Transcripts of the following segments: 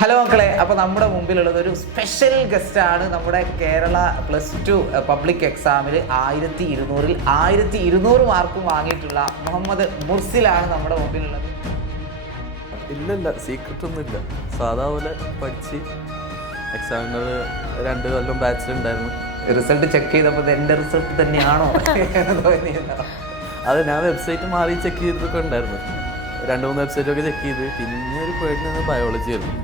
Hello മക്കളെ, അപ്പോൾ നമ്മുടെ മുമ്പിലുള്ളത് ഒരു സ്പെഷ്യൽ ഗസ്റ്റാണ്. നമ്മുടെ കേരള +2 പബ്ലിക് എക്സാമിൽ 1200 മാർക്കും വാങ്ങിയിട്ടുള്ള മുഹമ്മദ് മുർസിലാണ് നമ്മുടെ മുമ്പിലുള്ളത്. ഇല്ല സീക്രട്ട് ഒന്നുമില്ല. സാധാ പോലെ പഠിച്ച് എക്സാമിനർ 2 കൊല്ലം ബാച്ചിലുണ്ടായിരുന്നു. റിസൾട്ട് ചെക്ക് ചെയ്തപ്പോൾ എൻ്റെ റിസൾട്ട് തന്നെയാണോ എന്ന് തോന്നിയതോ? അത് ഞാൻ വെബ്സൈറ്റ് മാറി ചെക്ക് ചെയ്തിട്ടൊക്കെ ഉണ്ടായിരുന്നു. 2-3 വെബ്സൈറ്റൊക്കെ ചെക്ക് ചെയ്ത് പിന്നെ ഒരു പേടി നിന്ന് ബയോളജി ആയിരുന്നു.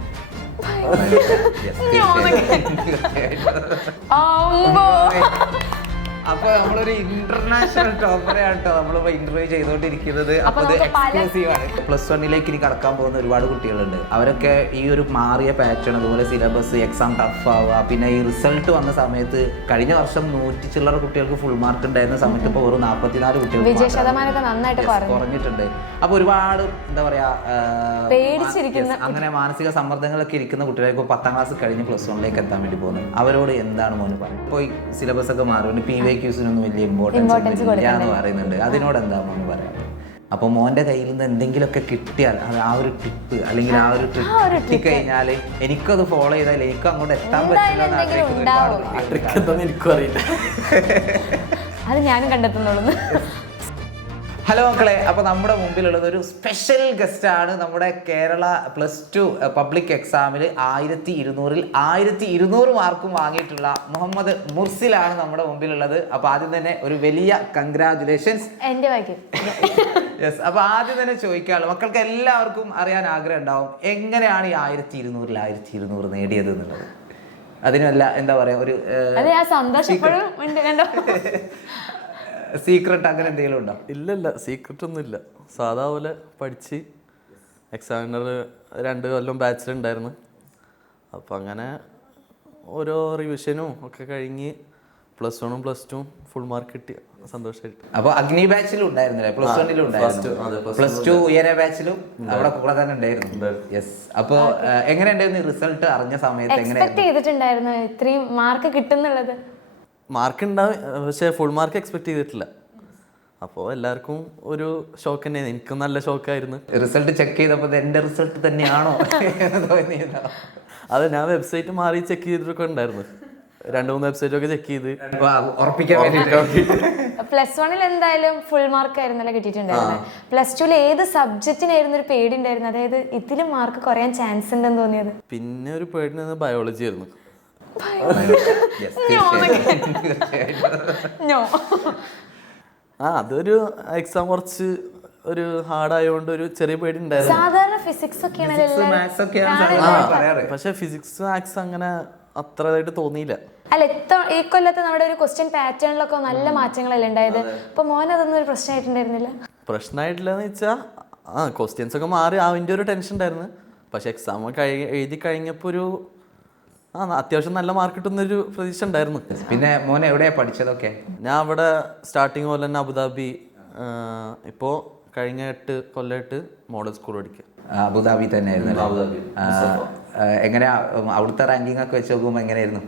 അപ്പൊ നമ്മളൊരു ഇന്റർനാഷണൽ ടോപ്പറെയാണ് കേട്ടോ നമ്മളിപ്പോ ഇന്റർവ്യൂ ചെയ്തോണ്ടിരിക്കുന്നത്. അപ്പൊ ഇത് എക്സ്ക്ലൂസീവ് ആണ്. +1 ഇനി കടക്കാൻ പോകുന്ന ഒരുപാട് കുട്ടികളുണ്ട്. അവരൊക്കെ ഈ ഒരു മാറിയ പാറ്റേൺ, അതുപോലെ സിലബസ്, എക്സാം ടഫ് ആവുക, പിന്നെ ഈ റിസൾട്ട് വന്ന സമയത്ത് കഴിഞ്ഞ വർഷം 100 ചില്ലറ കുട്ടികൾക്ക് ഫുൾ മാർക്ക് ഉണ്ടായിരുന്ന സമയത്ത് ഇപ്പോൾ ഒരു 44 കുട്ടികൾക്ക് കുറഞ്ഞിട്ടുണ്ട്. അപ്പൊ ഒരുപാട് എന്താ പറയാ, അങ്ങനെ മാനസിക സമ്മർദ്ദങ്ങളൊക്കെ ഇരിക്കുന്ന കുട്ടികൾക്ക് 10ാം ക്ലാസ് കഴിഞ്ഞ് +1 എത്താൻ വേണ്ടി പോകുന്നത്. അവരോട് എന്താണ് മോന് പറയുന്നത്? ഇപ്പോൾ ഈ സിലബസ് ഒക്കെ മാറുകൊണ്ട് PYQസിനൊന്നും വലിയ ഇമ്പോർട്ടൻസ് ഇല്ല എന്ന് പറയുന്നുണ്ട്. അതിനോട് എന്താ മോന് പറയാം? അപ്പോൾ മോന്റെ കയ്യിൽ നിന്ന് എന്തെങ്കിലുമൊക്കെ കിട്ടിയാൽ, അത് ആ ഒരു ടിപ്പ് അല്ലെങ്കിൽ ആ ഒരു ട്രിക്ക് കിട്ടിക്കഴിഞ്ഞാൽ എനിക്കത് ഫോളോ ചെയ്താൽ എനിക്ക് അങ്ങോട്ട് എത്താൻ പറ്റില്ല. എനിക്കും അറിയില്ല, അത് ഞാനും കണ്ടെത്തുന്നുള്ളൂ. ഹലോ മക്കളെ, അപ്പോൾ നമ്മുടെ മുമ്പിലുള്ളത് ഒരു സ്പെഷ്യൽ ഗസ്റ്റാണ്. നമ്മുടെ കേരള +2 പബ്ലിക് എക്സാമിൽ 1200 മാർക്കും വാങ്ങിയിട്ടുള്ള മുഹമ്മദ് മുർസിലാണ് നമ്മുടെ മുമ്പിലുള്ളത്. അപ്പോൾ ആദ്യം തന്നെ ഒരു വലിയ കൺഗ്രാജുലേഷൻസ്. യെസ്. അപ്പോൾ ആദ്യം തന്നെ ചോദിക്കാനുള്ളൂ, മക്കൾക്ക് എല്ലാവർക്കും അറിയാൻ ആഗ്രഹം ഉണ്ടാവും, എങ്ങനെയാണ് ഈ 1200 നേടിയത് എന്നുള്ളത്. അതിനല്ല എന്താ പറയാ, ഒരു സീക്രട്ട് അങ്ങനെ എന്തെങ്കിലും ഉണ്ടോ? ഇല്ല സീക്രട്ട് ഒന്നുമില്ല. സാധാ പോലെ പഠിച്ച് എക്സാമിനർ 2 കൊല്ലം ബാച്ചിലുണ്ടായിരുന്നു. അപ്പം അങ്ങനെ ഓരോ റിവിഷനും ഒക്കെ കഴിഞ്ഞ് +1ഉം +2ഉം ഫുൾ മാർക്ക് കിട്ടി. സന്തോഷമായിട്ട്. അപ്പോൾ അഗ്നി ബാച്ചിലും ഉണ്ടായിരുന്നില്ലേ? +1 ഉണ്ടായിരുന്നു, +2 ഉയര ബാച്ചിലും അവിടെ കൂടെ തന്നെ ഉണ്ടായിരുന്നു. യെസ്. അപ്പോൾ എങ്ങനെ ഉണ്ടായിരുന്നു റിസൾട്ട് അറിഞ്ഞ സമയത്ത്? എങ്ങനെയായിരുന്നു ഇത്രയും മാർക്ക് കിട്ടുന്നുള്ളത്? മാർക്ക് ഉണ്ടാവും, പക്ഷേ ഫുൾ മാർക്ക് എക്സ്പെക്ട് ചെയ്തിട്ടില്ല. അപ്പോൾ എല്ലാവർക്കും ഒരു ഷോക്ക് തന്നെയായിരുന്നു. എനിക്കും നല്ല ഷോക്കായിരുന്നു. റിസൾട്ട് ചെക്ക് ചെയ്തപ്പോൾ എൻ്റെ റിസൾട്ട് തന്നെയാണോ എന്ന് തോന്നിയതോ? അത് ഞാൻ വെബ്സൈറ്റ് മാറി ചെക്ക് ചെയ്തിട്ടൊക്കെ ഉണ്ടായിരുന്നു. 2-3 വെബ്സൈറ്റൊക്കെ ചെക്ക് ചെയ്ത് ഉറപ്പിക്കാൻ വേണ്ടിയിട്ട്. +1 എന്തായാലും ഫുൾ മാർക്ക് ആയിരുന്നല്ലോ കിട്ടിയിട്ടുണ്ടായിരുന്നത്. +2 ഏത് സബ്ജക്റ്റിനായിരുന്നു ഒരു പേടി ഉണ്ടായിരുന്നു? അതായത് ഇതിലും മാർക്ക് കുറയാൻ ചാൻസ് ഉണ്ടെന്ന് തോന്നിയത്? പിന്നെ ഒരു പേടി നിന്ന് ബയോളജി ആയിരുന്നു. അതൊരു എക്സാം കുറച്ച് ഒരു ഹാർഡായതുകൊണ്ട് ഒരു ചെറിയ പേടി ഉണ്ടായിരുന്നു. സാധാരണ ഫിസിക്സ് പക്ഷെ ഫിസിക്സ് മാത്സ് അങ്ങനെ അത്രയായിട്ട് തോന്നിയില്ല. അല്ല, ഈ കൊല്ലത്ത് നമ്മുടെ ഒരു ക്വസ്റ്റ്യൻ പാറ്റേണിലൊക്കെ നല്ല മാറ്റങ്ങളല്ലേ ഉണ്ടായത്? അപ്പൊ മോൻ അതൊന്നും ഒരു പ്രശ്നമായിട്ടുണ്ടായിരുന്നില്ല? പ്രശ്നമായിട്ടില്ലെന്ന് വെച്ചാൽ ക്വസ്റ്റ്യൻസ് ഒക്കെ മാറി അതിൻ്റെ ഒരു ടെൻഷൻ ഉണ്ടായിരുന്നു. പക്ഷെ എക്സാം എഴുതി കഴിഞ്ഞപ്പോൾ ഒരു അത്യാവശ്യം നല്ല മാർക്ക് കിട്ടുന്നൊരു പ്രതീക്ഷ ഉണ്ടായിരുന്നു. പിന്നെ മോൻ എവിടെയാ പഠിച്ചതൊക്കെ? ഞാൻ അവിടെ സ്റ്റാർട്ടിങ് പോലെ തന്നെ അബുദാബി, ഇപ്പോൾ കഴിഞ്ഞ 8 കൊല്ലമായിട്ട് മോഡൽ സ്കൂൾ പഠിക്കുക. അബുദാബി തന്നെയായിരുന്നു. എങ്ങനെയാ അവിടുത്തെ റാങ്കിങ് ഒക്കെ വെച്ച് നോക്കുമ്പോൾ എങ്ങനെയായിരുന്നു?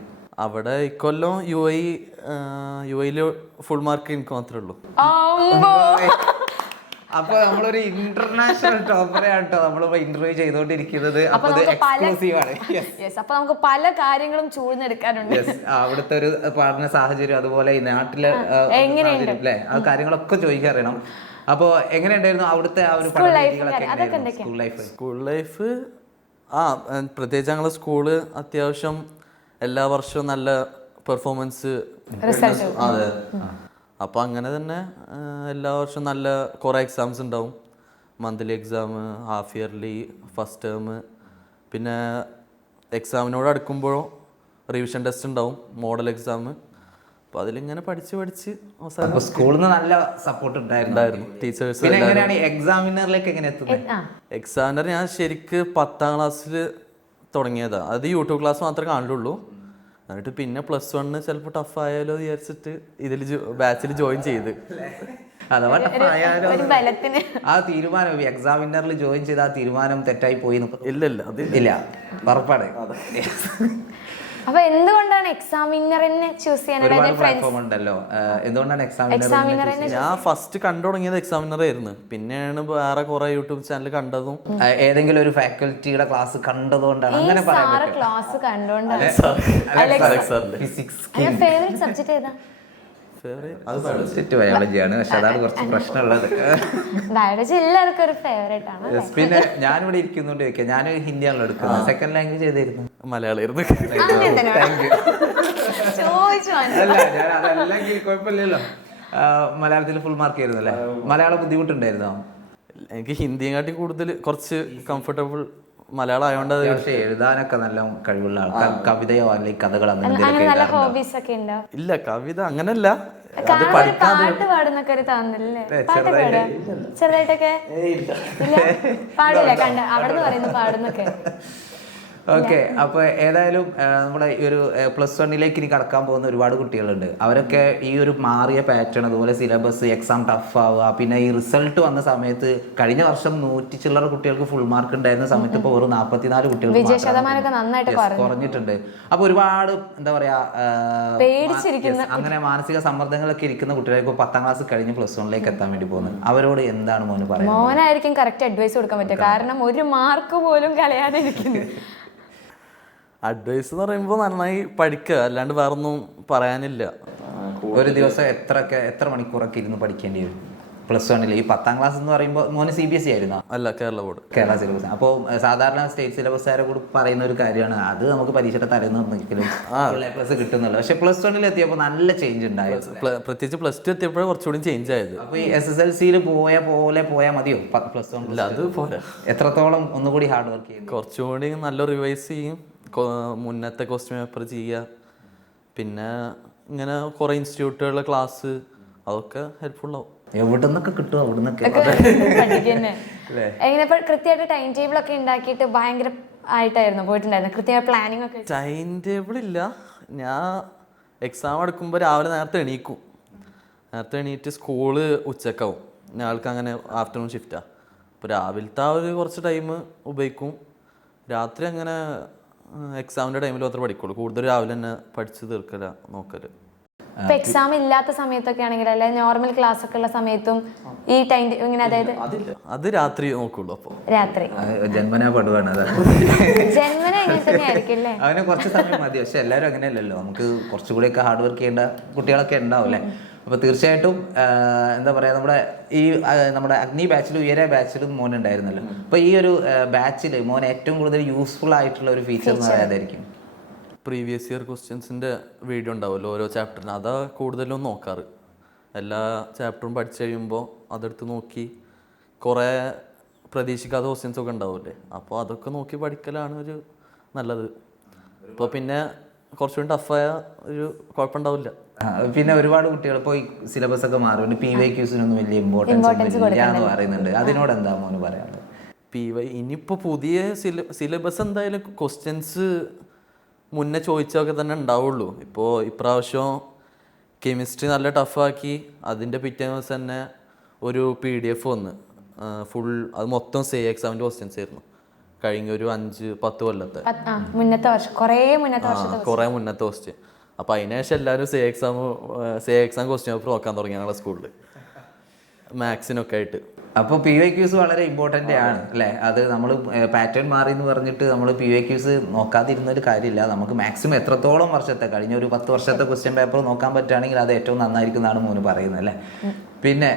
അവിടെ ഇക്കൊല്ലം UAE ഫുൾ മാർക്ക് എനിക്ക് മാത്രമേ ഉള്ളൂ. അപ്പൊ നമ്മളൊരു ഇന്റർനാഷണൽ ടോപ്പറെയാണ് കേട്ടോ നമ്മളിപ്പോ ഇന്റർവ്യൂ ചെയ്തോണ്ടിരിക്കുന്നത്. അപ്പൊ നമുക്ക് പല കാര്യങ്ങളും ചൂഴ്ന്നെടുക്കാനുണ്ട്. അവിടുത്തെ ഒരു പഠന സാഹചര്യം, അതുപോലെ ഈ നാട്ടിലെ അല്ലേ, ആ കാര്യങ്ങളൊക്കെ ചോദിക്കാറിയണം. അപ്പൊ എങ്ങനെയുണ്ടായിരുന്നു അവിടുത്തെ ആ ഒരു സ്കൂൾ ലൈഫ്? പ്രത്യേകിച്ച് ഞങ്ങളെ സ്കൂള് അത്യാവശ്യം എല്ലാ വർഷവും നല്ല പെർഫോമൻസ്. അതെ. അപ്പോൾ അങ്ങനെ തന്നെ എല്ലാ വർഷവും നല്ല കുറേ എക്സാംസ് ഉണ്ടാവും. Monthly exam, half yearly, first term. പിന്നെ എക്സാമിനോട് അടുക്കുമ്പോഴും റിവിഷൻ ടെസ്റ്റ് ഉണ്ടാവും, മോഡൽ എക്സാം. അപ്പോൾ അതിലിങ്ങനെ പഠിച്ച് അവസാനം സ്കൂളിൽ നിന്ന് നല്ല സപ്പോർട്ട് ഉണ്ടായിരുന്നു ടീച്ചേഴ്സ്. എക്സാമിനറിലേക്ക് എങ്ങനെ എത്തുന്നത്? എക്സാമിനർ ഞാൻ ശരിക്ക് 10ാം ക്ലാസ്സിൽ തുടങ്ങിയതാണ്. അത് യൂട്യൂബ് ക്ലാസ് മാത്രമേ കാണുള്ളൂ. എന്നിട്ട് പിന്നെ +1 ചിലപ്പോൾ ടഫ് ആയാലോ വിചാരിച്ചിട്ട് ഇതിൽ ബാച്ചിൽ ജോയിൻ ചെയ്ത്. ആ തീരുമാനം എക്സാമിനറിൽ ജോയിൻ ചെയ്ത ആ തീരുമാനം തെറ്റായി പോയി? ഇല്ല ഉറപ്പാണ്. അപ്പൊ എന്തുകൊണ്ടാണ് എക്സാമിനറിനെ ചൂസ് ചെയ്യാൻ? ഒരുപാട് പ്ലാറ്റ്ഫോം ഉണ്ടല്ലോ, എന്തുകൊണ്ടാണ് എക്സാമിനർ? ഞാൻ ഫസ്റ്റ് കണ്ടു തുടങ്ങിയത് എക്സാമിനർ ആയിരുന്നു, പിന്നെയാണ് വേറെ കുറെ യൂട്യൂബ് ചാനൽ കണ്ടതും. ഏതെങ്കിലും ഒരു ഫാക്കൽറ്റിയുടെ ക്ലാസ് കണ്ടതുകൊണ്ടാണ് അങ്ങനെ പറയാൻ പറ്റും. ക്ലാസ് കണ്ടുകൊണ്ടാണ്. ഫിസിക്സ് ഫേവറേറ്റ് സബ്ജക്ട് ഏതാ? ബയോളജിയാണ്, പക്ഷെ അതാണ് കുറച്ച് പ്രശ്നമുള്ളത്. ബയോളജി എല്ലാവർക്കും ഒരു ഫേവറേറ്റ് ആണ്. പിന്നെ ഞാനിവിടെ ഇരിക്കുന്നുണ്ട് ചോദിക്കാം, ഞാൻ ഹിന്ദിയാണല്ലോ എടുക്കുന്നത്, സെക്കൻഡ് ലാംഗ്വേജ് ഏതായിരുന്നു? മലയാളമായിരുന്നു. അല്ല ഞാൻ അതല്ലെങ്കിൽ കുഴപ്പമില്ലല്ലോ, മലയാളത്തിൽ ഫുൾ മാർക്ക് ആയിരുന്നല്ലേ. മലയാളം ബുദ്ധിമുട്ടുണ്ടായിരുന്നോ? എനിക്ക് ഹിന്ദിയെ കാട്ടി കൂടുതൽ കുറച്ച് കംഫർട്ടബിൾ മലയാളം ആയതുകൊണ്ട്. പക്ഷെ എഴുതാനൊക്കെ നല്ല കഴിവുള്ള ആൾക്കാർ കവിതയോ അല്ലെങ്കിൽ കഥകൾ നല്ല ഹോബീസ് ഒക്കെ ഉണ്ടോ? ഇല്ല, കവിത അങ്ങനല്ല. പാട്ട് പാടുന്നൊക്കെ ഒരു തോന്നല്ലേ? പാട്ട് പാടാ ചെറുതായിട്ടൊക്കെ? പാടില്ല, കണ്ട അവിടുന്ന് പറയുന്നു പാടുന്നൊക്കെ. ഓക്കെ, അപ്പോൾ ഏതായാലും നമ്മുടെ ഈ ഒരു +1 ഇനി കടക്കാൻ പോകുന്ന ഒരുപാട് കുട്ടികളുണ്ട്. അവരൊക്കെ ഈ ഒരു മാറിയ പാറ്റേൺ, അതുപോലെ സിലബസ്, എക്സാം ടഫ് ആവുക, പിന്നെ ഈ റിസൾട്ട് വന്ന സമയത്ത് കഴിഞ്ഞ വർഷം 100 ചില്ലറ കുട്ടികൾക്ക് ഫുൾ മാർക്ക് ഉണ്ടായിരുന്ന സമയത്ത് ഇപ്പോൾ വെറും 44 കുട്ടികൾക്ക് കുറഞ്ഞിട്ടുണ്ട്. അപ്പോൾ ഒരുപാട് എന്താ പറയാ, അങ്ങനെ മാനസിക സമ്മർദ്ദങ്ങളൊക്കെ ഇരിക്കുന്ന കുട്ടികളെ ഇപ്പോൾ 10ാം ക്ലാസ് കഴിഞ്ഞ് +1 എത്താൻ വേണ്ടി പോകുന്നത്, അവരോട് എന്താണ് മോന് പറയുന്നത്? മോനായിരിക്കും കറക്റ്റ് അഡ്വൈസ് കൊടുക്കാൻ പറ്റുക, കാരണം ഒരു മാർക്ക് പോലും കളയാതെ ഇരിക്കുന്നു. അഡ്വൈസ് എന്ന് പറയുമ്പോൾ നന്നായി പഠിക്കുക, അല്ലാണ്ട് വേറൊന്നും പറയാനില്ല. ഒരു ദിവസം എത്ര മണിക്കൂറൊക്കെ ഇരുന്ന് പഠിക്കേണ്ടി വരും +1? ഈ 10ാം ക്ലാസ് എന്ന് പറയുമ്പോൾ മോന് CBSE ആയിരുന്നോ? അല്ല, കേരള ബോർഡ്, കേരള സിലബസ്. അപ്പോൾ സാധാരണ സ്റ്റേറ്റ് സിലബസുകാരെ കൂടി പറയുന്ന ഒരു കാര്യമാണ്, അത് നമുക്ക് പരീക്ഷയുടെ തലേന്ന് ഒന്നെങ്കിലും A+ കിട്ടുന്നുള്ളൂ. പക്ഷെ +1 എത്തിയപ്പോൾ നല്ല ചേഞ്ച് ഉണ്ടായിരുന്നു, പ്രത്യേകിച്ച് +2 എത്തിയപ്പോഴേ കുറച്ചുകൂടി ചേഞ്ച് ആയത്. അപ്പോൾ ഈ SSLCയിൽ പോയാൽ മതിയോ +1? ഇല്ല, അത് പോരാ. എത്രത്തോളം ഒന്നുകൂടി ഹാർഡ് വർക്ക് ചെയ്യും? കുറച്ചുകൂടി നല്ല റിവൈസ് ചെയ്യും, മുന്നത്തെ ക്വസ്റ്റ്യൻ പേപ്പർ ചെയ്യുക, പിന്നെ ഇങ്ങനെ കുറേ ഇൻസ്റ്റിറ്റ്യൂട്ടുകളിലെ ക്ലാസ്, അതൊക്കെ ഹെൽപ്ഫുൾ ആവും. എവിടെ നിന്നൊക്കെ കിട്ടും, അവിടെ നിന്നൊക്കെ എങ്ങനെ കൃത്യമായിട്ട് ടൈം ടേബിൾ ഒക്കെ ഉണ്ടാക്കിയിട്ട് ഭയങ്കര ആയിട്ടായിരുന്നു പോയിട്ടുണ്ടായിരുന്നു, കൃത്യമായ പ്ലാനിങ് ഒക്കെ? ടൈം ടേബിൾ ഇല്ല, ഞാൻ എക്സാം എടുക്കുമ്പോൾ രാവിലെ നേരത്തെ എണീറ്റ് സ്കൂള് ഉച്ചക്കാവും, ഞങ്ങൾക്ക് അങ്ങനെ ആഫ്റ്റർനൂൺ ഷിഫ്റ്റാണ്. അപ്പോൾ രാവിലത്തെ ആ ഒരു കുറച്ച് ടൈം ഉപയോഗിക്കും, രാത്രി അങ്ങനെ എക്സാമിൻ്റെ ടൈമിൽ മാത്രമേ പഠിക്കുള്ളൂ, കൂടുതൽ രാവിലെ തന്നെ പഠിച്ച് തീർക്കല നോക്കല്. ഇപ്പൊ എക്സാം ഇല്ലാത്ത സമയത്തൊക്കെ ആണെങ്കിൽ, അല്ലെ നോർമൽ ക്ലാസ് ഒക്കെ ഉള്ള സമയത്തും ഈ ടൈം ഇങ്ങനെ, അതായത് അത് രാത്രി നോക്കുള്ളൂ. അപ്പോൾ രാത്രി ജന്മനാ പടുവാണ്, ജന്മന ഇങ്ങനെ തന്നെ ആയിരിക്കും അല്ലേ? അവന് കുറച്ച് സമയം മതി, പക്ഷെ എല്ലാവരും അങ്ങനെയല്ലല്ലോ, നമുക്ക് കുറച്ചുകൂടിയൊക്കെ ഹാർഡ് വർക്ക് ചെയ്യേണ്ട കുട്ടികളൊക്കെ ഉണ്ടാവും അല്ലേ. അപ്പോൾ തീർച്ചയായിട്ടും എന്താ പറയുക, നമ്മുടെ അഗ്നി ബാച്ചിലും ഉയര ബാച്ചിലും മോൻ ഉണ്ടായിരുന്നല്ലോ. അപ്പോൾ ഈ ഒരു ബാച്ചിൽ മോൻ ഏറ്റവും കൂടുതൽ യൂസ്ഫുൾ ആയിട്ടുള്ള ഒരു ഫീച്ചർ എന്ന് പറയാതായിരിക്കും? പ്രീവിയസ് ഇയർ ക്വസ്റ്റ്യൻസിൻ്റെ വീഡിയോ ഉണ്ടാവുമല്ലോ ഓരോ ചാപ്റ്ററിന്, അതാ കൂടുതലും നോക്കാറ്. എല്ലാ ചാപ്റ്ററും പഠിച്ചു കഴിയുമ്പോൾ അതെടുത്ത് നോക്കി, കുറേ പ്രതീക്ഷിക്കാത്ത ക്വസ്റ്റ്യൻസ് ഒക്കെ ഉണ്ടാവില്ലേ, അപ്പോൾ അതൊക്കെ നോക്കി പഠിക്കലാണ് ഒരു നല്ലത്. ഇപ്പോൾ പിന്നെ കുറച്ചുകൂടി ടഫായ ഒരു കുഴപ്പമുണ്ടാവില്ല. പിന്നെ ഒരുപാട് കുട്ടികൾ ഇപ്പോൾ ഈ സിലബസ് ഒക്കെ മാറും, PYQസിനൊന്നും വലിയ ഇമ്പോർട്ടൻസ് ഇല്ല എന്ന് പറയുന്നുണ്ട്, അതിനോട് എന്താ മോന് പറയാനുള്ളത്? ഇനിയിപ്പോൾ പുതിയ സിലബസ് എന്തായാലും ക്വസ്റ്റ്യൻസ് മുന്നേ ചോദിച്ചൊക്കെ തന്നെ ഉണ്ടാവുള്ളൂ. ഇപ്പോൾ ഇപ്രാവശ്യം കെമിസ്ട്രി നല്ല ടഫാക്കി, അതിൻ്റെ പിറ്റേ ദിവസം തന്നെ ഒരു PDF വന്ന് ഫുൾ, അത് മൊത്തം എക്സാമിൻ്റെ ക്വസ്റ്റ്യൻസ് ആയിരുന്നു, കഴിഞ്ഞ ഒരു 5-10 കൊല്ലത്തെ കുറേ മുന്നത്തെ ക്വസ്റ്റ്യൻ. അപ്പോൾ അതിനുശേഷം എല്ലാവരും എക്സാം ക്വസ്റ്റ്യൻ പേപ്പർ നോക്കാൻ തുടങ്ങി ഞങ്ങളുടെ സ്കൂളിൽ, മാത്സിനൊക്കെ ആയിട്ട്. അപ്പോൾ PYQs വളരെ ഇമ്പോർട്ടൻ്റ് ആണ് അല്ലേ? അത് നമ്മൾ പാറ്റേൺ മാറി എന്ന് പറഞ്ഞിട്ട് നമ്മൾ PYQs നോക്കാതിരുന്നൊരു കാര്യമില്ല. നമുക്ക് മാക്സിമം എത്രത്തോളം വർഷത്തെ, കഴിഞ്ഞ ഒരു 10 വർഷത്തെ ക്വസ്റ്റ്യൻ പേപ്പർ നോക്കാൻ പറ്റുകയാണെങ്കിൽ അത് ഏറ്റവും നന്നായിരിക്കും എന്നാണ് മോന് പറയുന്നത് അല്ലേ? പിന്നെ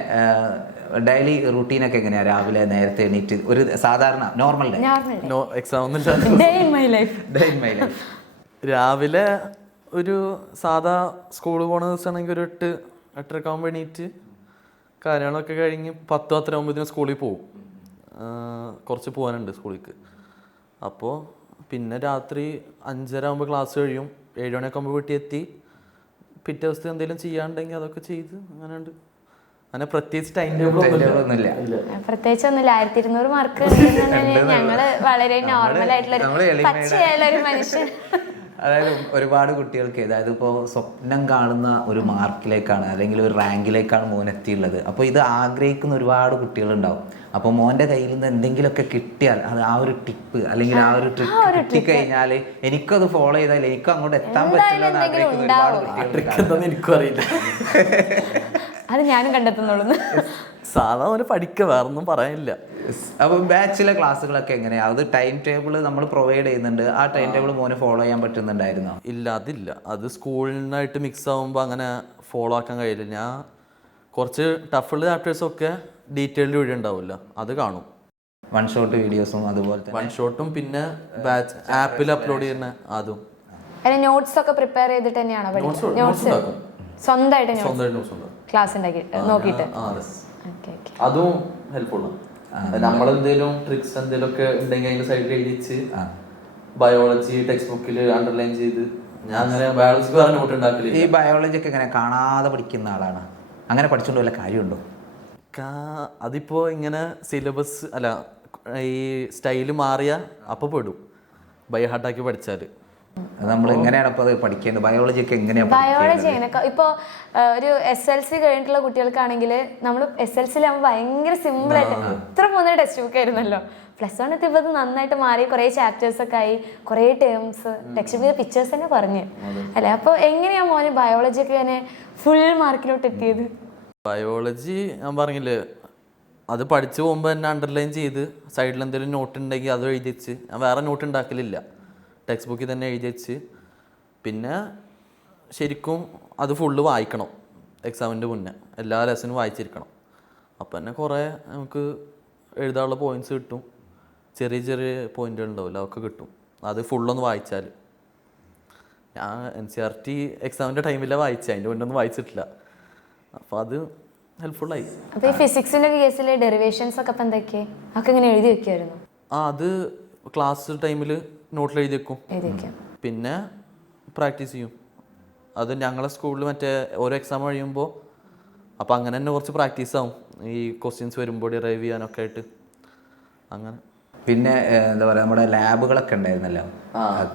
ഡെയിലി റുട്ടീനൊക്കെ എങ്ങനെയാണ്? രാവിലെ നേരത്തെ എണീറ്റ് ഒരു സാധാരണ നോർമൽ എക്സാം ഒന്നുമില്ല, രാവിലെ ഒരു സാധാ സ്കൂൾ പോണ ദിവസമാണെങ്കിൽ ഒരു 8-8:30 ആകുമ്പോൾ എണീറ്റ് കാര്യങ്ങളൊക്കെ കഴിഞ്ഞ് 10-10 ആകുമ്പോഴത്തേനും സ്കൂളിൽ പോകും, കുറച്ച് പോകാനുണ്ട് സ്കൂളിലേക്ക്. അപ്പോൾ പിന്നെ രാത്രി 5:30 ആകുമ്പോൾ ക്ലാസ് കഴിയും, 7 മണിയൊക്കെ ആകുമ്പോൾ വീട്ടിൽ എത്തി, പിറ്റേ ദിവസത്തെ എന്തെങ്കിലും ചെയ്യാണ്ടെങ്കിൽ അതൊക്കെ ചെയ്ത് അങ്ങനെ ഉണ്ട്. അങ്ങനെ പ്രത്യേകിച്ച് ടൈം ടേബിൾ ഒന്നുമില്ല. 1200 മാർക്ക് ഞങ്ങള് വളരെ നോർമൽ ആയിട്ടുള്ള ഒരു മനുഷ്യൻ. അതായത് ഒരുപാട് കുട്ടികൾക്ക് അതായത് ഇപ്പോൾ സ്വപ്നം കാണുന്ന ഒരു മാർക്കിലേക്കാണ് അല്ലെങ്കിൽ ഒരു റാങ്കിലേക്കാണ് മോൻ എത്തിയുള്ളത്. അപ്പോൾ ഇത് ആഗ്രഹിക്കുന്ന ഒരുപാട് കുട്ടികളുണ്ടാവും. അപ്പോൾ മോൻ്റെ കയ്യിൽ നിന്ന് എന്തെങ്കിലുമൊക്കെ കിട്ടിയാൽ അത് ആ ഒരു ടിപ്പ് അല്ലെങ്കിൽ ആ ഒരു ട്രിക്ക് കിട്ടിക്കഴിഞ്ഞാൽ എനിക്കത് ഫോളോ ചെയ്താൽ എനിക്കും അങ്ങോട്ട് എത്താൻ പറ്റില്ല എന്ന് ആഗ്രഹിക്കുന്ന ഒരുപാട് കുട്ടികളുണ്ടാവും. എനിക്കും അറിയില്ല, അത് ഞാനും കണ്ടെത്തുന്നുള്ളൂ. സാധാ പോലെ പഠിക്കുക, വേറൊന്നും പറയാനില്ല. അപ്പോൾ ബാച്ചിലെ ക്ലാസ്സുകളൊക്കെ എങ്ങനെയാണ്? അത് ടൈം ടേബിൾ നമ്മൾ പ്രൊവൈഡ് ചെയ്യുന്നുണ്ട്, ആ ടൈം ടേബിൾ മോന് ഫോളോ ചെയ്യാൻ പറ്റുന്നുണ്ടായിരുന്നോ? ഇല്ല, അതില്ല. അത് സ്കൂളിനായിട്ട് മിക്സ് ആകുമ്പോൾ അങ്ങനെ ഫോളോ ആക്കാൻ കഴിയില്ല. ഞാൻ കുറച്ച് ടഫുള്ള ചാപ്റ്റേഴ്സൊക്കെ ഡീറ്റെയിൽഡ് വീഡിയോ ഉണ്ടാവില്ല, അത് കാണും. വൺ ഷോട്ട് വീഡിയോസും അതുപോലെ തന്നെ വൺ ഷോട്ടും പിന്നെ ബാച്ച് ആപ്പിൽ അപ്ലോഡ് ചെയ്യുന്ന അതും. നോട്ട്സ് ഒക്കെ പ്രിപ്പയർ ചെയ്തിട്ട് തന്നെയാണോ നോട്ട്സ് സ്വന്തമായിട്ട് ക്ലാസ് ഉണ്ടാക്കി നോക്കിയിട്ട്? അതും ഹെൽപ്ഫുള്ളാണ്. നമ്മളെന്തേലും ട്രിക്സ് എന്തെങ്കിലും ഒക്കെ ഉണ്ടെങ്കിൽ അതിന്റെ സൈഡിൽ എഴുതിച്ച് ബയോളജി ടെക്സ്റ്റ് ബുക്കിൽ അണ്ടർലൈൻ ചെയ്ത് ഞാൻ അങ്ങനെ ബയോളജിക്ക് വേറെ നോട്ട് ഉണ്ടാക്കില്ല. ഈ ബയോളജി ഒക്കെ ഇങ്ങനെ കാണാതെ പഠിക്കുന്ന ആളാണ്, അങ്ങനെ പഠിച്ചുകൊണ്ട് വല്ല കാര്യമുണ്ടോ? അതിപ്പോ ഇങ്ങനെ സിലബസ് അല്ല ഈ സ്റ്റൈല് മാറിയ അപ്പൊ പെടും ബൈ ഹാർട്ടാക്കി പഠിച്ചാല്. നമ്മൾ എങ്ങനെയാണ് അപ്പോൾ അത് പഠിക്കേണ്ടത്? ബയോളജി ഒക്കെ എങ്ങനെയാണ്? ബയോളജി എങ്ങനെ ഇപ്പോൾ ഒരു SLC കഴിഞ്ഞിട്ടുള്ള കുട്ടികൾക്കാണെങ്കിൽ നമ്മൾ SLC ആകുമ്പോൾ ഭയങ്കര സിമ്പിൾ ആയിട്ട് ഇത്ര പോകുന്ന ടെക്സ്റ്റ് ബുക്ക് ആയിരുന്നല്ലോ. +1 എത്തിയപ്പോൾ നന്നായിട്ട് മാറി, കുറേ ചാപ്റ്റേഴ്സ് ഒക്കെ ആയി, കുറേ ടേംസ് ടെക്സ്റ്റ് ബുക്ക് പിക്ചേഴ്സ് തന്നെ പറഞ്ഞു അല്ലേ. അപ്പോൾ എങ്ങനെയാ മോന് ബയോളജി ഒക്കെ ഞാൻ ഫുൾ മാർക്കിലോട്ട് എത്തിയത്? ബയോളജി ഞാൻ പറഞ്ഞില്ലേ, അത് പഠിച്ചു പോകുമ്പോൾ തന്നെ അണ്ടർലൈൻ ചെയ്ത് സൈഡിൽ എന്തെങ്കിലും നോട്ട് ഉണ്ടെങ്കിൽ അത് എഴുതി വെച്ച്, ഞാൻ വേറെ നോട്ട് ഉണ്ടാക്കലില്ല, ടെക്സ്റ്റ് ബുക്കിൽ തന്നെ എഴുതി വെച്ച്. പിന്നെ ശരിക്കും അത് ഫുള്ള് വായിക്കണം, എക്സാമിൻ്റെ മുന്നേ എല്ലാ ലെസനും വായിച്ചിരിക്കണം. അപ്പം തന്നെ കുറേ നമുക്ക് എഴുതാനുള്ള പോയിൻറ്റ്സ് കിട്ടും, ചെറിയ ചെറിയ പോയിന്റുകൾ ഉണ്ടാവില്ല അതൊക്കെ കിട്ടും, അത് ഫുള്ളൊന്ന് വായിച്ചാൽ. ഞാൻ NCERT എക്സാമിൻ്റെ ടൈമിലാണ് വായിച്ചത്, അതിൻ്റെ മുന്നേ ഒന്നും വായിച്ചിട്ടില്ല. അപ്പോൾ അത് ഹെൽപ്ഫുള്ളായി. അപ്പോൾ ഈ ഫിസിക്സിൻ്റെ കേസിലെ ഡെറിവേഷൻസ് ഒക്കെ അപ്പം എന്തൊക്കെയാണ് അതൊക്കെ ഇങ്ങനെ എഴുതി വെക്കുമായിരുന്നു? അത് ക്ലാസ് ടൈമിൽ നോട്ടിൽ എഴുതി വെക്കും, പിന്നെ പ്രാക്ടീസ് ചെയ്യും. അത് ഞങ്ങളെ സ്കൂളിൽ മറ്റേ ഓരോ എക്സാം കഴിയുമ്പോൾ അപ്പോൾ അങ്ങനെ തന്നെ കുറച്ച് പ്രാക്ടീസ് ആവും, ഈ ക്വസ്റ്റ്യൻസ് വരുമ്പോൾ ഡിറൈവ് ചെയ്യാനൊക്കെ ആയിട്ട് അങ്ങനെ. പിന്നെ എന്താ പറയുക, നമ്മുടെ ലാബുകളൊക്കെ ഉണ്ടായിരുന്നല്ലോ,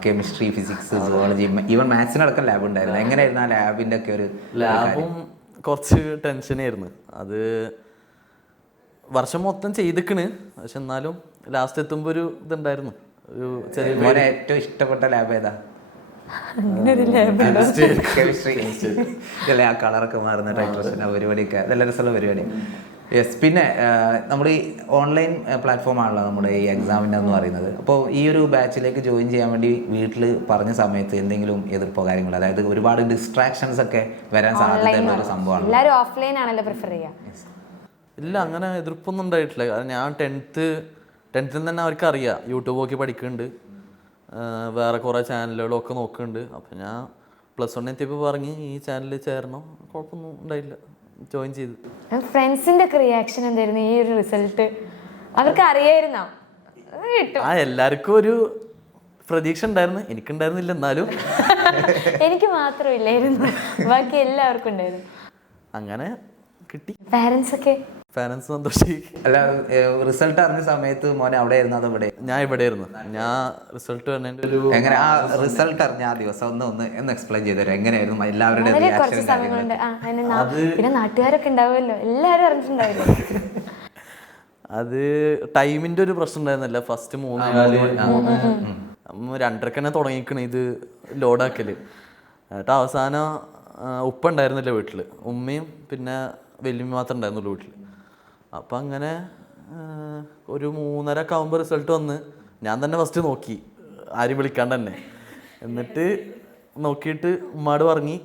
കെമിസ്ട്രി, ഫിസിക്സ്, സുവോളജി, ഈവൻ മാത്സിനടക്കം ലാബ് ഉണ്ടായിരുന്നു. എങ്ങനെയായിരുന്നു ആ ലാബിൻ്റെ ഒക്കെ ഒരു? ലാബും കുറച്ച് ടെൻഷനായിരുന്നു. അത് വർഷം മൊത്തം ചെയ്തിക്കണ്, പക്ഷെ എന്നാലും ലാസ്റ്റ് എത്തുമ്പോൾ ഒരു ഇതുണ്ടായിരുന്നു, ഒരു ചെറിയ. ഏറ്റവും ഇഷ്ടപ്പെട്ട ലാബ് ഏതാ? കെമിസ്ട്രി. ഇതല്ലേ ആ കളറൊക്കെ മാറുന്ന ടൈപ്പ് പരിപാടിയൊക്കെ, നല്ല രസമുള്ള പരിപാടി. യെസ്. പിന്നെ നമ്മൾ ഈ ഓൺലൈൻ പ്ലാറ്റ്ഫോം ആണല്ലോ നമ്മുടെ ഈ എക്സാമിൻ്റെ എന്ന് പറയുന്നത്. അപ്പോൾ ഈ ഒരു ബാച്ചിലേക്ക് ജോയിൻ ചെയ്യാൻ വേണ്ടി വീട്ടിൽ പറഞ്ഞ സമയത്ത് എന്തെങ്കിലും എതിർപ്പോ കാര്യങ്ങളോ, അതായത് ഒരുപാട് ഡിസ്ട്രാക്ഷൻസ് ഒക്കെ വരാൻ സാധ്യതയുള്ള ഒരു സംഭവമാണ്. എല്ലാവരും ഓഫ്ലൈൻ ആണല്ലോ പ്രിഫർ ചെയ്യുക. ഇല്ല, അങ്ങനെ എതിർപ്പൊന്നും ഉണ്ടായിട്ടില്ല. കാരണം ഞാൻ ടെൻത്തിൽ തന്നെ അവർക്ക് അറിയാം, യൂട്യൂബ് നോക്കി പഠിക്കുന്നുണ്ട്, വേറെ കുറേ ചാനലുകളൊക്കെ നോക്കുന്നുണ്ട്. അപ്പം ഞാൻ +1 എത്തിയപ്പോൾ പറഞ്ഞ് ഈ ചാനലിൽ ചേരണം, കുഴപ്പമൊന്നും ഉണ്ടായില്ല, ജോയിൻ ചെയ്ത്. ഫ്രണ്ട്സിന്റെ ഒക്കെ റിയാക്ഷൻ എന്തായിരുന്നു ഈ ഒരു റിസൾട്ട്? അവർക്ക് അറിയായിരുന്നോ? എല്ലാവർക്കും ഒരു പ്രതീക്ഷ ഉണ്ടായിരുന്നു, എനിക്കുണ്ടായിരുന്നില്ല. എന്നാലും എനിക്ക് മാത്രമില്ലായിരുന്നു, ബാക്കി എല്ലാവർക്കും ഉണ്ടായിരുന്നു. അങ്ങനെ കിട്ടി. പാരൻസ് സന്തോഷി. അല്ല, റിസൾട്ട് അറിഞ്ഞ സമയത്ത് മോനെ അവിടെ ആയിരുന്നു അതോ ഇവിടെ? ഞാൻ ഇവിടെ ആയിരുന്നു. ഞാൻ റിസൾട്ട് ഒരു എങ്ങനെ ആ റിസൾട്ട് അറിഞ്ഞ ആ ദിവസം ഒന്ന് എക്സ്പ്ലെയിൻ ചെയ്തു എങ്ങനെയായിരുന്നു എല്ലാവരുടെ നാട്ടുകാരൊക്കെ ഉണ്ടാവുമല്ലോ, എല്ലാവരും അറിഞ്ഞിട്ടുണ്ടാവില്ല. അത് ടൈമിന്റെ ഒരു പ്രശ്നം ഉണ്ടായിരുന്നില്ല. ഫസ്റ്റ് 2:30 തന്നെ തുടങ്ങിക്കണ ഇത് ലോഡാക്കല്. എന്നിട്ട് അവസാനം ഉപ്പ ഉണ്ടായിരുന്നില്ല വീട്ടിൽ, ഉമ്മയും പിന്നെ വല്യമ്മ മാത്രമേ ഉണ്ടായിരുന്നുള്ളൂ വീട്ടിൽ. അപ്പം അങ്ങനെ ഒരു 3:30 ആകുമ്പോൾ റിസൾട്ട് വന്ന് ഞാൻ തന്നെ ഫസ്റ്റ് നോക്കി, ആരും വിളിക്കാണ്ട് തന്നെ. എന്നിട്ട് നോക്കിയിട്ട് ഉമ്മാട് പറഞ്ഞി,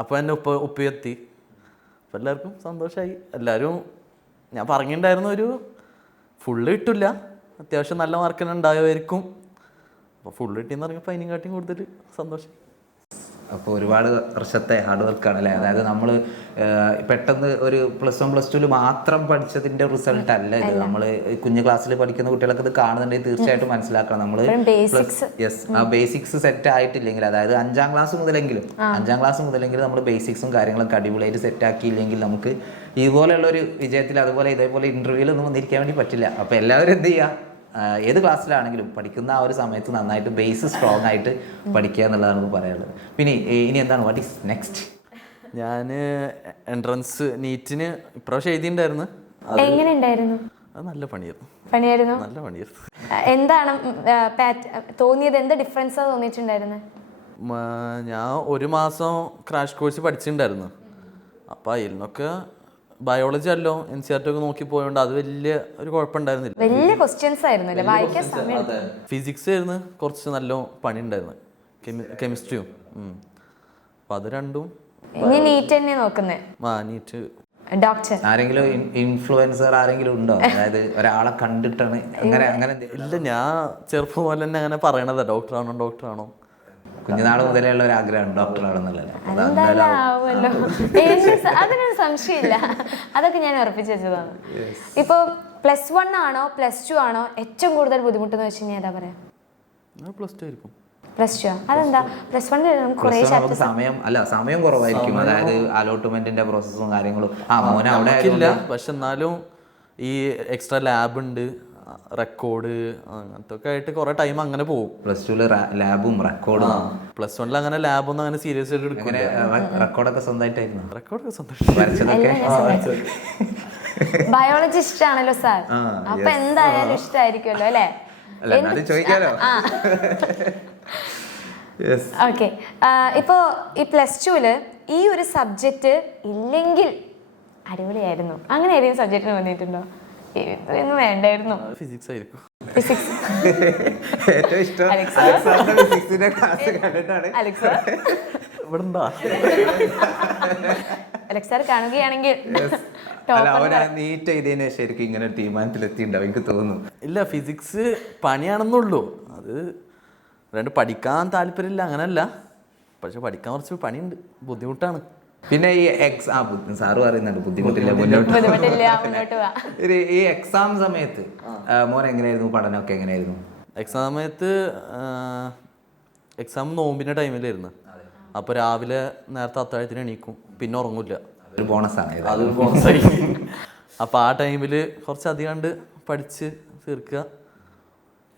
അപ്പോൾ എന്നെ ഉപ്പ എത്തി. അപ്പം എല്ലാവർക്കും സന്തോഷമായി. എല്ലാവരും ഞാൻ പറഞ്ഞിട്ടുണ്ടായിരുന്നു ഒരു ഫുള്ള് കിട്ടില്ല, അത്യാവശ്യം നല്ല മാർക്ക് തന്നെ ഉണ്ടാകുമായിരിക്കും. അപ്പോൾ ഫുള്ള് കിട്ടിയെന്ന് പറഞ്ഞപ്പോൾ അതിനെക്കാട്ടിയും കൂടുതൽ സന്തോഷം. അപ്പോൾ ഒരുപാട് വർഷത്തെ ഹാർഡ് വർക്കാണ് അല്ലേ? അതായത് നമ്മൾ പെട്ടെന്ന് ഒരു +1 +2 മാത്രം പഠിച്ചതിൻ്റെ റിസൾട്ട് അല്ല ഇത്. നമ്മൾ കുഞ്ഞു ക്ലാസ്സിൽ പഠിക്കുന്ന കുട്ടികളൊക്കെ ഇത് കാണുന്നുണ്ടെങ്കിൽ തീർച്ചയായിട്ടും മനസ്സിലാക്കണം. നമ്മൾ ആ ബേസിക്സ് സെറ്റ് ആയിട്ടില്ലെങ്കിൽ, അതായത് 5ാം ക്ലാസ് മുതലെങ്കിലും നമ്മൾ ബേസിക്സും കാര്യങ്ങളൊക്കെ അടിപൊളിയായിട്ട് സെറ്റ് ആക്കിയില്ലെങ്കിൽ നമുക്ക് ഇതുപോലെയുള്ള ഒരു വിജയത്തിൽ അതുപോലെ ഇതേപോലെ ഇൻ്റർവ്യൂവിലൊന്നും വന്നിരിക്കാൻ വേണ്ടി പറ്റില്ല. അപ്പോൾ എല്ലാവരും എന്ത് ചെയ്യുക, ഏത് ക്ലാസ്സിലാണെങ്കിലും പഠിക്കുന്ന ആ ഒരു സമയത്ത് നന്നായിട്ട് ബേസ് സ്ട്രോങ് ആയിട്ട് പഠിക്കുക എന്നുള്ളതാണ് നമുക്ക് പറയാനുള്ളത്. പിന്നെ ഇനി എന്താണ് വാട്ട് ഈസ് നെക്സ്റ്റ്? ഞാൻ എൻട്രൻസ് നീറ്റിന് ഇപ്രാവശ്യം എഴുതിയിട്ടുണ്ടായിരുന്നു. എങ്ങനെ ഉണ്ടായിരുന്നു? അത് നല്ല പണിയായിരുന്നു. നല്ല പണിയായിരുന്നു. എന്താണ് തോന്നിയത്? എന്ത് ഡിഫറൻസാ തോന്നിയിട്ടുണ്ടായിരുന്നത്? ഞാൻ 1 മാസം ക്രാഷ് കോഴ്സ് പഠിച്ചിട്ടുണ്ടായിരുന്നു. അപ്പോൾ അതിൽ നിന്നൊക്കെ ബയോളജി അല്ലോ NCERT ഒക്കെ നോക്കി പോയോണ്ട് അത് വലിയ ഒരു കുഴപ്പമുണ്ടായിരുന്നില്ല. വലിയ ക്വസ്റ്റ്യൻസ് ആയിരുന്നില്ല, വായിക്കാൻ സമയം. ഫിസിക്സ് ആയിരുന്നു കുറച്ച് നല്ല പണി ഉണ്ടായിരുന്നു, കെമിസ്ട്രിയും. അപ്പം അത് രണ്ടും. ഇനി നീറ്റ് തന്നെ നോക്കുന്നേ? നീറ്റ്. ഡോക്ടർ ആരെങ്കിലും ഇൻഫ്ലുവൻസർ ആരെങ്കിലും ഉണ്ടോ? അതായത് ഒരാളെ കണ്ടിട്ടാണ് അങ്ങനെ? ഇല്ല, ഞാൻ ചെറുപ്പം പോലെ തന്നെ അങ്ങനെ പറയണതാ, ഡോക്ടറാണോ. കുഞ്ഞുനാൾ മുതലേ ഉള്ള ഒരു ആഗ്രഹമാണ് ഡോക്ടറാണെന്നുള്ളത്. അതെന്തായാലും ആവുമല്ലോ, അതിനൊരു സംശയമില്ല. അതൊക്കെ ഞാൻ ഉറപ്പിച്ചു വെച്ചതാണ്. ഇപ്പൊ +1 ആണോ +2 ആണോ ഏറ്റവും കൂടുതൽ ബുദ്ധിമുട്ടെന്ന് വെച്ച് കഴിഞ്ഞാൽ ഏതാ പറയാ? +2 ആയിരിക്കും. +2 അതെന്താ? +1 സമയം കുറവായിരിക്കും. അതായത് അലോട്ട്മെന്റിന്റെ പ്രോസസ്സും കാര്യങ്ങളും മോനെ അവിടെ ഇല്ല. പക്ഷെ എന്നാലും ഈ എക്സ്ട്രാ ലാബ് ഉണ്ട്, റെക്കോർഡ് അങ്ങനത്തെ ഒക്കെ ആയിട്ട് കുറെ ടൈം അങ്ങനെ പോകും. +2 ലാബും റെക്കോർഡും. +1 അങ്ങനെ ലാബൊന്നും അങ്ങനെ സീരിയസ് ആയിട്ട് എടുക്കില്ല. റെക്കോർഡൊക്കെ സ്വന്തമായിട്ടായിരുന്നു? റെക്കോർഡൊക്കെ സ്വന്തമായിട്ട്. ബയോളജി ഇഷ്ടമാണല്ലോ സാർ, അപ്പൊ എന്തായാലും ഇഷ്ടമായിരിക്കുമല്ലോ അല്ലേ? ചോദിക്കാലോ. ഓക്കെ, ഇപ്പോ ഈ +2 ഈ ഒരു സബ്ജക്റ്റ് ഇല്ലെങ്കിൽ അടിപൊളിയായിരുന്നു, അങ്ങനെ ഏതെങ്കിലും സബ്ജക്റ്റിന് തോന്നിയിട്ടുണ്ടോ ഇതൊന്നും വേണ്ടായിരുന്നു? ഫിസിക്സ് ആയിരിക്കും. ഫിസിക്സ് ഏറ്റവും ഇഷ്ടം അലക്സാണ്ടർ ഫിസിക്സിന്റെ ക്ലാസ് കണ്ടിട്ടാണ്. അലക്സാർ കാണുകയാണെങ്കിൽ നീറ്റ് ചെയ്തതിന് ശരിക്കും ഇങ്ങനെ ഒരു തീരുമാനത്തിലെത്തിണ്ടാവും എനിക്ക് തോന്നുന്നു. ഇല്ല, ഫിസിക്സ് പണിയാണെന്നുള്ളൂ. അത് പഠിക്കാൻ താല്പര്യമില്ല അങ്ങനല്ല, പക്ഷെ പഠിക്കാൻ കുറച്ച് പണിയുണ്ട്, ബുദ്ധിമുട്ടാണ്. പിന്നെ ഈ സാറ് പറയുന്നുണ്ട് ബുദ്ധിമുട്ടില്ല, മുന്നോട്ട് ഈ എക്സാം സമയത്ത് മോൻ എങ്ങനെയായിരുന്നു? പഠനമൊക്കെ എങ്ങനെയായിരുന്നു? എക്സാം സമയത്ത് എക്സാം നോമ്പിൻ്റെ ടൈമിലായിരുന്നു. അപ്പോൾ രാവിലെ നേരത്തെ അത്താഴത്തിന് എണീക്കും, പിന്നെ ഉറങ്ങില്ല. ഒരു ബോണസാണ്, അതൊരു ബോണസായി. അപ്പോൾ ആ ടൈമിൽ കുറച്ചധികം പഠിച്ച് തീർക്കുക.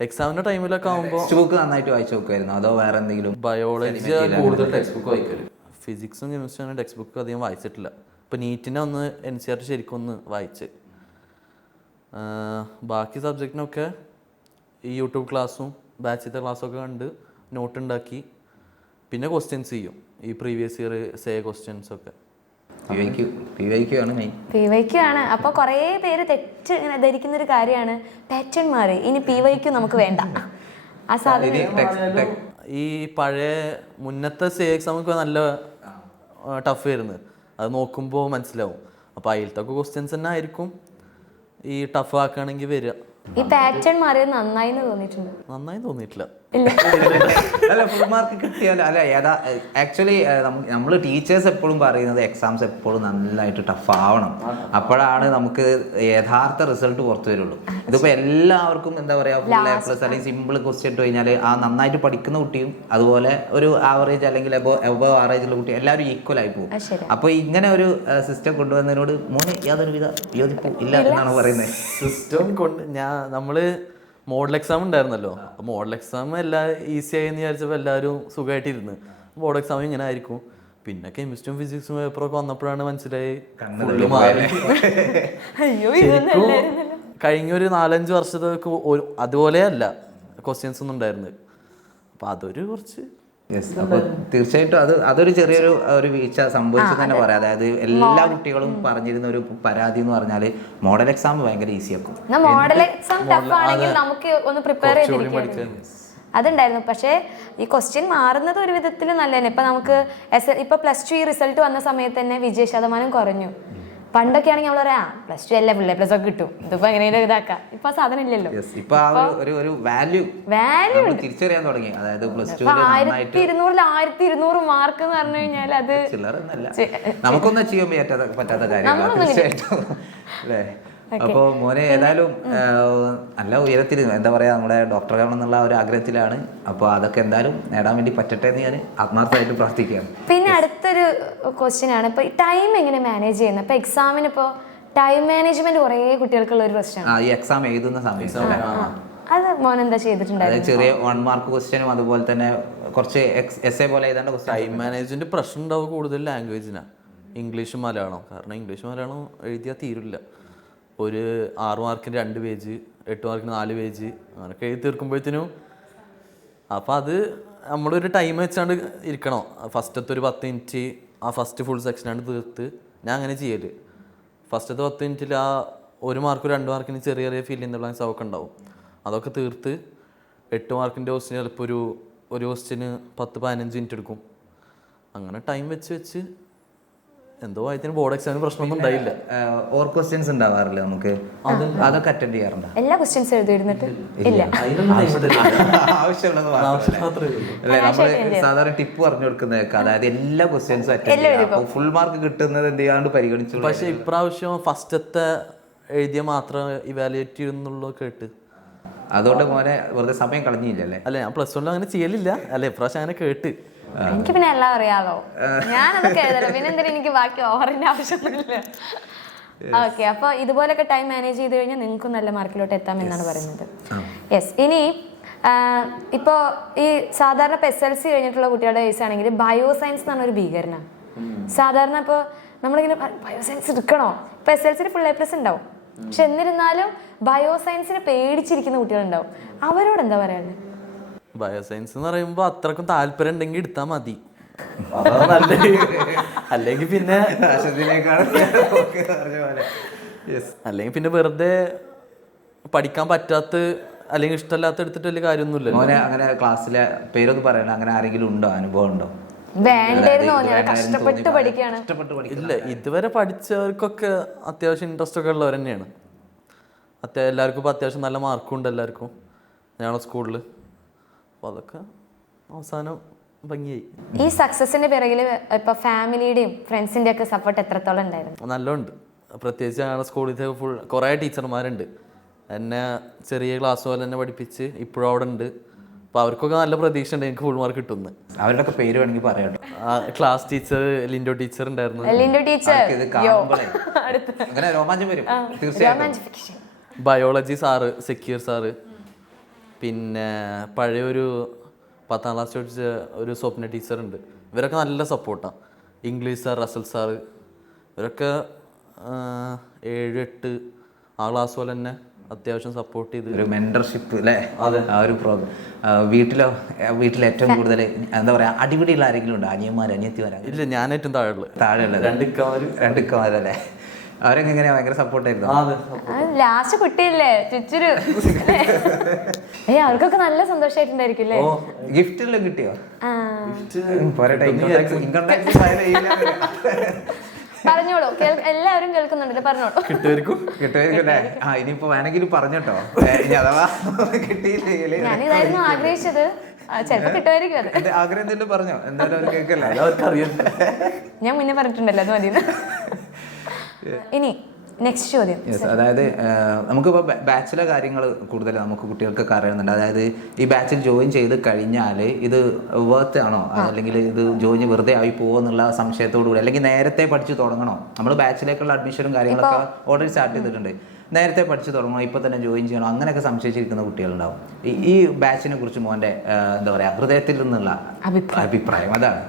എക്സാമിൻ്റെ ടൈമിലൊക്കെ ആകുമ്പോൾ ടെക്സ്റ്റ് ബുക്ക് നന്നായിട്ട് വായിച്ചു നോക്കുമായിരുന്നു അതോ വേറെ എന്തെങ്കിലും? ബയോളജി കൂടുതൽ ടെക്സ്റ്റ് ബുക്ക് വായിക്കല്. ഫിസിക്സും കെമിസ്ട്രിയും ടെക്സ്റ്റ് ബുക്ക് അധികം വായിച്ചിട്ടില്ല. ഇപ്പോൾ നീറ്റിനെ ഒന്ന് NCERT ശരിക്കും ഒന്ന് വായിച്ച്, ബാക്കി സബ്ജക്റ്റിനൊക്കെ ഈ യൂട്യൂബ് ക്ലാസ്സും ബാച്ചിത്തെ ക്ലാസ്സൊക്കെ കണ്ട് നോട്ട് ഉണ്ടാക്കി, പിന്നെ ക്വസ്റ്റ്യൻസ് ചെയ്യും, ഈ പ്രീവിയസ് ഇയർ ക്വസ്റ്റ്യൻസ് ഒക്കെ. PYQ ആണ്. അപ്പൊ കുറേ പേര് തെറ്റ് ഇങ്ങനെ ധരിക്കുന്ന ഒരു കാര്യമാണ് പാറ്റേൺ മാറി, ഇനി PYQ നമുക്ക് വേണ്ട. ആ സാധനം ഈ പഴയ മുന്നത്തെ എക്സാം ഒക്കെ നല്ല ടഫ് ആയിരുന്നു, അത് നോക്കുമ്പോൾ മനസ്സിലാവും. അപ്പോൾ അതിലത്തൊക്കെ ക്വസ്റ്റ്യൻസ് തന്നെ ആയിരിക്കും ഈ ടഫ് ആക്കുകയാണെങ്കിൽ വരിക. ഈ പാറ്റേൺ മാറിയത് നന്നായി തോന്നിയിട്ടുണ്ട്? നന്നായി തോന്നിയിട്ടില്ല. അല്ല, ഫുൾ മാർക്ക് കിട്ടിയാൽ അല്ല ആക്ച്വലി നമ്മൾ ടീച്ചേഴ്സ് എപ്പോഴും പറയുന്നത് എക്സാംസ് എപ്പോഴും നന്നായിട്ട് ടഫ് ആവണം, അപ്പോഴാണ് നമുക്ക് യഥാർത്ഥ റിസൾട്ട് പുറത്തു വരുള്ളൂ. ഇതിപ്പോൾ എല്ലാവർക്കും എന്താ പറയുക, ഫുൾ A+ അല്ലെങ്കിൽ സിമ്പിൾ ക്വസ്റ്റ്യൻ ഇട്ട് കഴിഞ്ഞാൽ ആ നന്നായിട്ട് പഠിക്കുന്ന കുട്ടിയും അതുപോലെ ഒരു ആവറേജ് അല്ലെങ്കിൽ എബവ് ആവറേജ് ഉള്ള കുട്ടി എല്ലാവരും ഈക്വൽ ആയി പോകും. അപ്പോൾ ഇങ്ങനെ ഒരു സിസ്റ്റം കൊണ്ടുവന്നതിനോട് മോന് യാതൊരുവിധ യോജിപ്പും ഇല്ല എന്നാണ് പറയുന്നത്. സിസ്റ്റം കൊണ്ട് നമ്മള് മോഡൽ എക്സാം ഉണ്ടായിരുന്നല്ലോ, അപ്പോൾ മോഡൽ എക്സാം എല്ലാം ഈസി ആയെന്ന് വിചാരിച്ചപ്പോൾ എല്ലാവരും സുഖമായിട്ടിരുന്ന് ബോർഡ് എക്സാം ഇങ്ങനെ ആയിരിക്കും. പിന്നെ കെമിസ്ട്രിയും ഫിസിക്സും പേപ്പറൊക്കെ വന്നപ്പോഴാണ് മനസ്സിലായി ശരിക്കും കഴിഞ്ഞൊരു 4-5 വർഷത്തേക്ക് അതുപോലെയല്ല ക്വസ്റ്റ്യൻസ് ഒന്നും ഉണ്ടായിരുന്നത്. അപ്പോൾ അതൊരു കുറച്ച് അപ്പോൾ തീർച്ചയായിട്ടും അതൊരു ചെറിയൊരു ഒരു വീഴ്ച സംഭവിച്ചു തന്നെ പറയാം. അതായത് എല്ലാ കുട്ടികളും പറഞ്ഞിരുന്ന ഒരു പരാതി എന്ന് പറഞ്ഞാൽ മോഡൽ എക്സാം ഭയങ്കര ഈസി ആക്കും. മോഡൽ എക്സാം ടഫ് ആണെങ്കിൽ നമുക്ക് ഒന്ന് പ്രിപ്പയർ ചെയ്തിരിക്കും അതുണ്ടായിരുന്നു. പക്ഷേ ഈ ക്വസ്റ്റ്യൻ മാറുന്നത് ഒരു വിധത്തിൽ നല്ല തന്നെ. ഇപ്പൊ നമുക്ക് ഇപ്പൊ +2 റിസൾട്ട് വന്ന സമയത്ത് തന്നെ വിജയ ശതമാനം കുറഞ്ഞു. പണ്ടൊക്കെ ആണെങ്കിൽ നമ്മൾ പറയാം +2 അല്ലേ ++ ഒക്കെ കിട്ടും, ഇതിപ്പോ എങ്ങനെയും ഇതാക്കാം. ഇപ്പൊ സാധനം ഇല്ലല്ലോ. ഇപ്പൊ ഒരു വാല്യൂ തിരിച്ചറിയാൻ തുടങ്ങി. അതായത് +2 1200 മാർക്ക് എന്ന് പറഞ്ഞു കഴിഞ്ഞാൽ അത് നമുക്കൊന്നും ചെയ്യാൻ പറ്റാത്ത കാര്യമാണ് തീർച്ചയായിട്ടും അല്ലേ. അപ്പോൾ മോനെ ഏതായാലും നല്ല ഉയരത്തിൽ എന്താ പറയാ നമ്മുടെ ഡോക്ടറാകണം എന്നുള്ള ഒരു ആഗ്രഹത്തിലാണ്. അപ്പോൾ അതൊക്കെ എന്തായാലും നേടാൻ വേണ്ടി പറ്റട്ടെ എന്ന് ഞാൻ ആത്മാർത്ഥമായിട്ട് പ്രാർത്ഥിക്കുകയാണ്. പിന്നെ അടുത്തൊരു ക്വസ്റ്റ്യൻ ആണ്, ഇപ്പൊ ടൈം എങ്ങനെ മാനേജ് ചെയ്യുന്നത്? ഇപ്പൊ എക്സാമിന് ഇപ്പോ ടൈം മാനേജ്മെന്റ് കുറേ കുട്ടികൾക്കുള്ള ഒരു പ്രശ്നമാണ്. ഈ എക്സാം എഴുതുന്ന സമയത്ത് അത് മോൻ എന്താ ചെയ്തിട്ടുണ്ടായിരുന്നു? ചെറിയ 1 മാർക്ക് ക്വസ്റ്റ്യനും അതുപോലെ തന്നെ കുറച്ച് എസ്സേ പോലെ എഴുതേണ്ട ക്വസ്റ്റ്യൻ. ടൈം മാനേജ്മെന്റ് പ്രശ്നം ഉണ്ടാവും കൂടുതൽ ലാംഗ്വേജിനാണ്, ഇംഗ്ലീഷും മലയാളം. കാരണം ഇംഗ്ലീഷ് മലയാളം എഴുതിയാൽ തീരില്ല. ഒരു 6 മാർക്കിന് 2 പേജ്, 8 മാർക്കിന് 4 പേജ് അങ്ങനെയൊക്കെ എഴുതി തീർക്കുമ്പോഴത്തേനും അപ്പം അത് നമ്മളൊരു ടൈം വെച്ചാണ്ട് ഇരിക്കണം. ഫസ്റ്റത്തെ ഒരു 10 മിനിറ്റ് ആ ഫസ്റ്റ് ഫുൾ സെക്ഷനാണ് തീർത്ത്. ഞാൻ അങ്ങനെ ചെയ്യല്. ഫസ്റ്റത്തെ 10 മിനിറ്റിൽ ആ 1 മാർക്ക് 2 മാർക്കിന് ചെറിയ ചെറിയ ഫിൽ ഇൻ ദ ബ്ലാങ്ക്സ് അതൊക്കെ ഉണ്ടാവും. അതൊക്കെ തീർത്ത് 8 മാർക്കിൻ്റെ ക്വസ്റ്റിന് ചിലപ്പോൾ ഒരു ക്വസ്റ്റിന് 10-15 മിനിറ്റ് എടുക്കും. അങ്ങനെ ടൈം വെച്ച് എന്തോ ആയതിന് ബോർഡ് എക്സാമിന് പ്രശ്നമൊന്നും ഉണ്ടായില്ല. ഓർ ക്വസ്റ്റ്യൻസ് ഉണ്ടാവാറില്ല നമുക്ക്, അതൊക്കെ അറ്റൻഡ് ചെയ്യാറുണ്ട്. എല്ലാ ക്വസ്റ്റ്യൻസ് എഴുതിയിരുന്നിട്ട് ഇല്ല, ആവശ്യമുള്ളത് അല്ലേ. നമ്മള് സാധാരണ ടിപ്പ് പറഞ്ഞു കൊടുക്കുന്നതൊക്കെ, അതായത് എല്ലാ ക്വസ്റ്റ്യൻസും അറ്റൻഡ് ചെയ്യാം, ഫുൾ മാർക്ക് കിട്ടുന്നത് എന്ത് ചെയ്യാണ്ട് പരിഗണിച്ചു. പക്ഷെ ഇപ്രാവശ്യം ഫസ്റ്റത്തെ എഴുതിയ മാത്രം ഇവാലുവേറ്റ് ചെയ്യുന്നുള്ളൂ കേട്ട്. അതുകൊണ്ട് മോനെ വെറുതെ സമയം കളഞ്ഞില്ലല്ലേ? അല്ല, ഞാൻ +1 അങ്ങനെ ചെയ്യലില്ല. അല്ല, ഇപ്രാവശ്യം അങ്ങനെ കേട്ട്. എനിക്ക് പിന്നെ എല്ലാം അറിയാലോ, ഞാനതൊക്കെ എഴുതല്ലോ. പിന്നെ എന്തിനാ എനിക്ക് ബാക്കി ഓവറിന്റെ ആവശ്യമൊന്നുമില്ല. ഓക്കെ, അപ്പോൾ ഇതുപോലൊക്കെ ടൈം മാനേജ് ചെയ്ത് കഴിഞ്ഞാൽ നിങ്ങൾക്കും നല്ല മാർക്കിലോട്ട് എത്താം എന്നാണ് പറയുന്നത്. യെസ്. ഇനി ഇപ്പോൾ ഈ സാധാരണ ഇപ്പോൾ SLC കഴിഞ്ഞിട്ടുള്ള കുട്ടികളുടെ കേസ് ആണെങ്കിൽ ബയോസയൻസ് എന്ന് പറഞ്ഞൊരു ഭീകരനാണ്. സാധാരണ ഇപ്പോൾ നമ്മളിങ്ങനെ ബയോസയൻസ് എടുക്കണോ, ഇപ്പോൾ SLC ഫുൾ A+ ഉണ്ടാവും, പക്ഷെ എന്നിരുന്നാലും ബയോസയൻസിനെ പേടിച്ചിരിക്കുന്ന കുട്ടികളുണ്ടാവും. അവരോട് എന്താ പറയാനുള്ളത്? ബയോസയൻസ് എന്ന് പറയുമ്പോൾ അത്രക്കും താല്പര്യം ഉണ്ടെങ്കിൽ എടുത്താൽ മതി. അല്ലെങ്കിൽ പിന്നെ വെറുതെ പഠിക്കാൻ പറ്റാത്ത അല്ലെങ്കിൽ ഇഷ്ടമല്ലാത്ത എടുത്തിട്ട് വലിയ കാര്യമൊന്നുമില്ല. മോനെ അങ്ങനെ ക്ലാസ്സിലെ പേരൊന്നും പറയണം, അങ്ങനെ ആരെങ്കിലും ഉണ്ടോ, അനുഭവം ഉണ്ടോ? ഇല്ല, ഇതുവരെ പഠിച്ചവർക്കൊക്കെ അത്യാവശ്യം ഇൻട്രസ്റ്റ് ഒക്കെ ഉള്ളവർ തന്നെയാണ്. എല്ലാവർക്കും ഇപ്പോൾ അത്യാവശ്യം നല്ല മാർക്കും ഉണ്ട് എല്ലാവർക്കും ഞങ്ങളുടെ സ്കൂളിൽ. അപ്പോൾ അതൊക്കെ അവസാനം ഭംഗിയായി. ഈ സക്സസിന്റെ പിറകിൽ ഇപ്പൊ ഫാമിലിയുടെയും ഫ്രണ്ട്സിന്റെ ഒക്കെ സപ്പോർട്ട് എത്രത്തോളം ഉണ്ടായിരുന്നു? നല്ലോണ്ട്. പ്രത്യേകിച്ച് ഞങ്ങളുടെ സ്കൂളിൽ ഫുൾ കുറേ ടീച്ചർമാരുണ്ട്. എന്നെ ചെറിയ ക്ലാസ് പോലെ തന്നെ പഠിപ്പിച്ച് ഇപ്പോഴും അവിടെ ഉണ്ട്. അപ്പോൾ അവർക്കൊക്കെ നല്ല പ്രതീക്ഷ ഉണ്ട് എനിക്ക് ഫുൾ മാർക്ക് കിട്ടുന്നത്. അവരുടെ പേര് വേണമെങ്കിൽ പറയാം. ക്ലാസ് ടീച്ചർ ലിൻഡോ ടീച്ചർ ഉണ്ടായിരുന്നു. ലിൻഡോ ടീച്ചർ ബയോളജി സാറ്, സെക്യൂർ സാറ്, പിന്നെ പഴയൊരു 10ാം ക്ലാസ് പഠിച്ച ഒരു സ്വപ്ന ടീച്ചറുണ്ട്. ഇവരൊക്കെ നല്ല സപ്പോർട്ടാണ്. ഇംഗ്ലീഷ് സാർ, റസൽ സാറ്, ഇവരൊക്കെ 7-8 ആ ക്ലാസ് പോലെ തന്നെ അത്യാവശ്യം സപ്പോർട്ട് ചെയ്ത് ഒരു മെന്റർഷിപ്പ് അല്ലേ? അതെ. ആ ഒരു പ്രോഗ്രാം. വീട്ടിൽ ഏറ്റവും കൂടുതൽ എന്താ പറയാ അടിപിടിയുള്ള ആരെങ്കിലും ഉണ്ടോ? അനിയന്മാർ, അനിയത്തിമാരാ? ഇല്ല, ഞാൻ ഏറ്റവും താഴെയുള്ളത് 2 ഇക്കമാരല്ലേ? അവരൊക്കെ എങ്ങനെയാ? ഭയങ്കര സപ്പോർട്ടായിരുന്നു. ലാസ്റ്റ് കുട്ടിയല്ലേ ചുറ്റൊരു അവർക്കൊക്കെ നല്ല സന്തോഷമായിട്ടുണ്ടായിരിക്കും അല്ലേ? ഗിഫ്റ്റ് എല്ലാം കിട്ടിയോ? പറഞ്ഞോളൂ, എല്ലാവരും കേൾക്കുന്നുണ്ടല്ലോ, പറഞ്ഞോളൂ. കിട്ടുമായിരിക്കും. ഇനിയിപ്പോ വേണമെങ്കിൽ പറഞ്ഞോട്ടോ, അഥവാ കിട്ടിയില്ലെങ്കിൽ. ഞാനിതായിരുന്നു ആഗ്രഹിച്ചത്, ചിലപ്പോ കിട്ടുമായിരിക്കും. അത് ആഗ്രഹം എന്തെങ്കിലും പറഞ്ഞോ? എന്തായാലും അവർ കേൾക്കല്ലേ, ഞാൻ മുന്നേ പറഞ്ഞിട്ടുണ്ടല്ലോ, അത് മതി. ഇനി നെക്സ്റ്റ് ചോദ്യം. അതായത് നമുക്കിപ്പോൾ ബാച്ചിലെ കാര്യങ്ങൾ കൂടുതൽ നമുക്ക് കുട്ടികൾക്കൊക്കെ അറിയുന്നുണ്ട്. അതായത് ഈ ബാച്ചിൽ ജോയിൻ ചെയ്ത് കഴിഞ്ഞാൽ ഇത് വർത്ത് ആണോ, അല്ലെങ്കിൽ ഇത് ജോയിൻ വെറുതെ ആയി പോകുമെന്നുള്ള സംശയത്തോടു കൂടി, അല്ലെങ്കിൽ നേരത്തെ പഠിച്ചു തുടങ്ങണോ? നമ്മൾ ബാച്ചിലേക്കുള്ള അഡ്മിഷനും കാര്യങ്ങളൊക്കെ ഓൾറെഡി സ്റ്റാർട്ട് ചെയ്തിട്ടുണ്ട്. നേരത്തെ പഠിച്ചു തുടങ്ങണോ, ഇപ്പോൾ തന്നെ ജോയിൻ ചെയ്യണോ, അങ്ങനെയൊക്കെ സംശയിച്ചിരിക്കുന്ന കുട്ടികളുണ്ടാവും. ഈ ബാച്ചിനെ കുറിച്ച് മോൻ്റെ എന്താ പറയുക ഹൃദയത്തിൽ നിന്നുള്ള അഭിപ്രായം അതാണ്.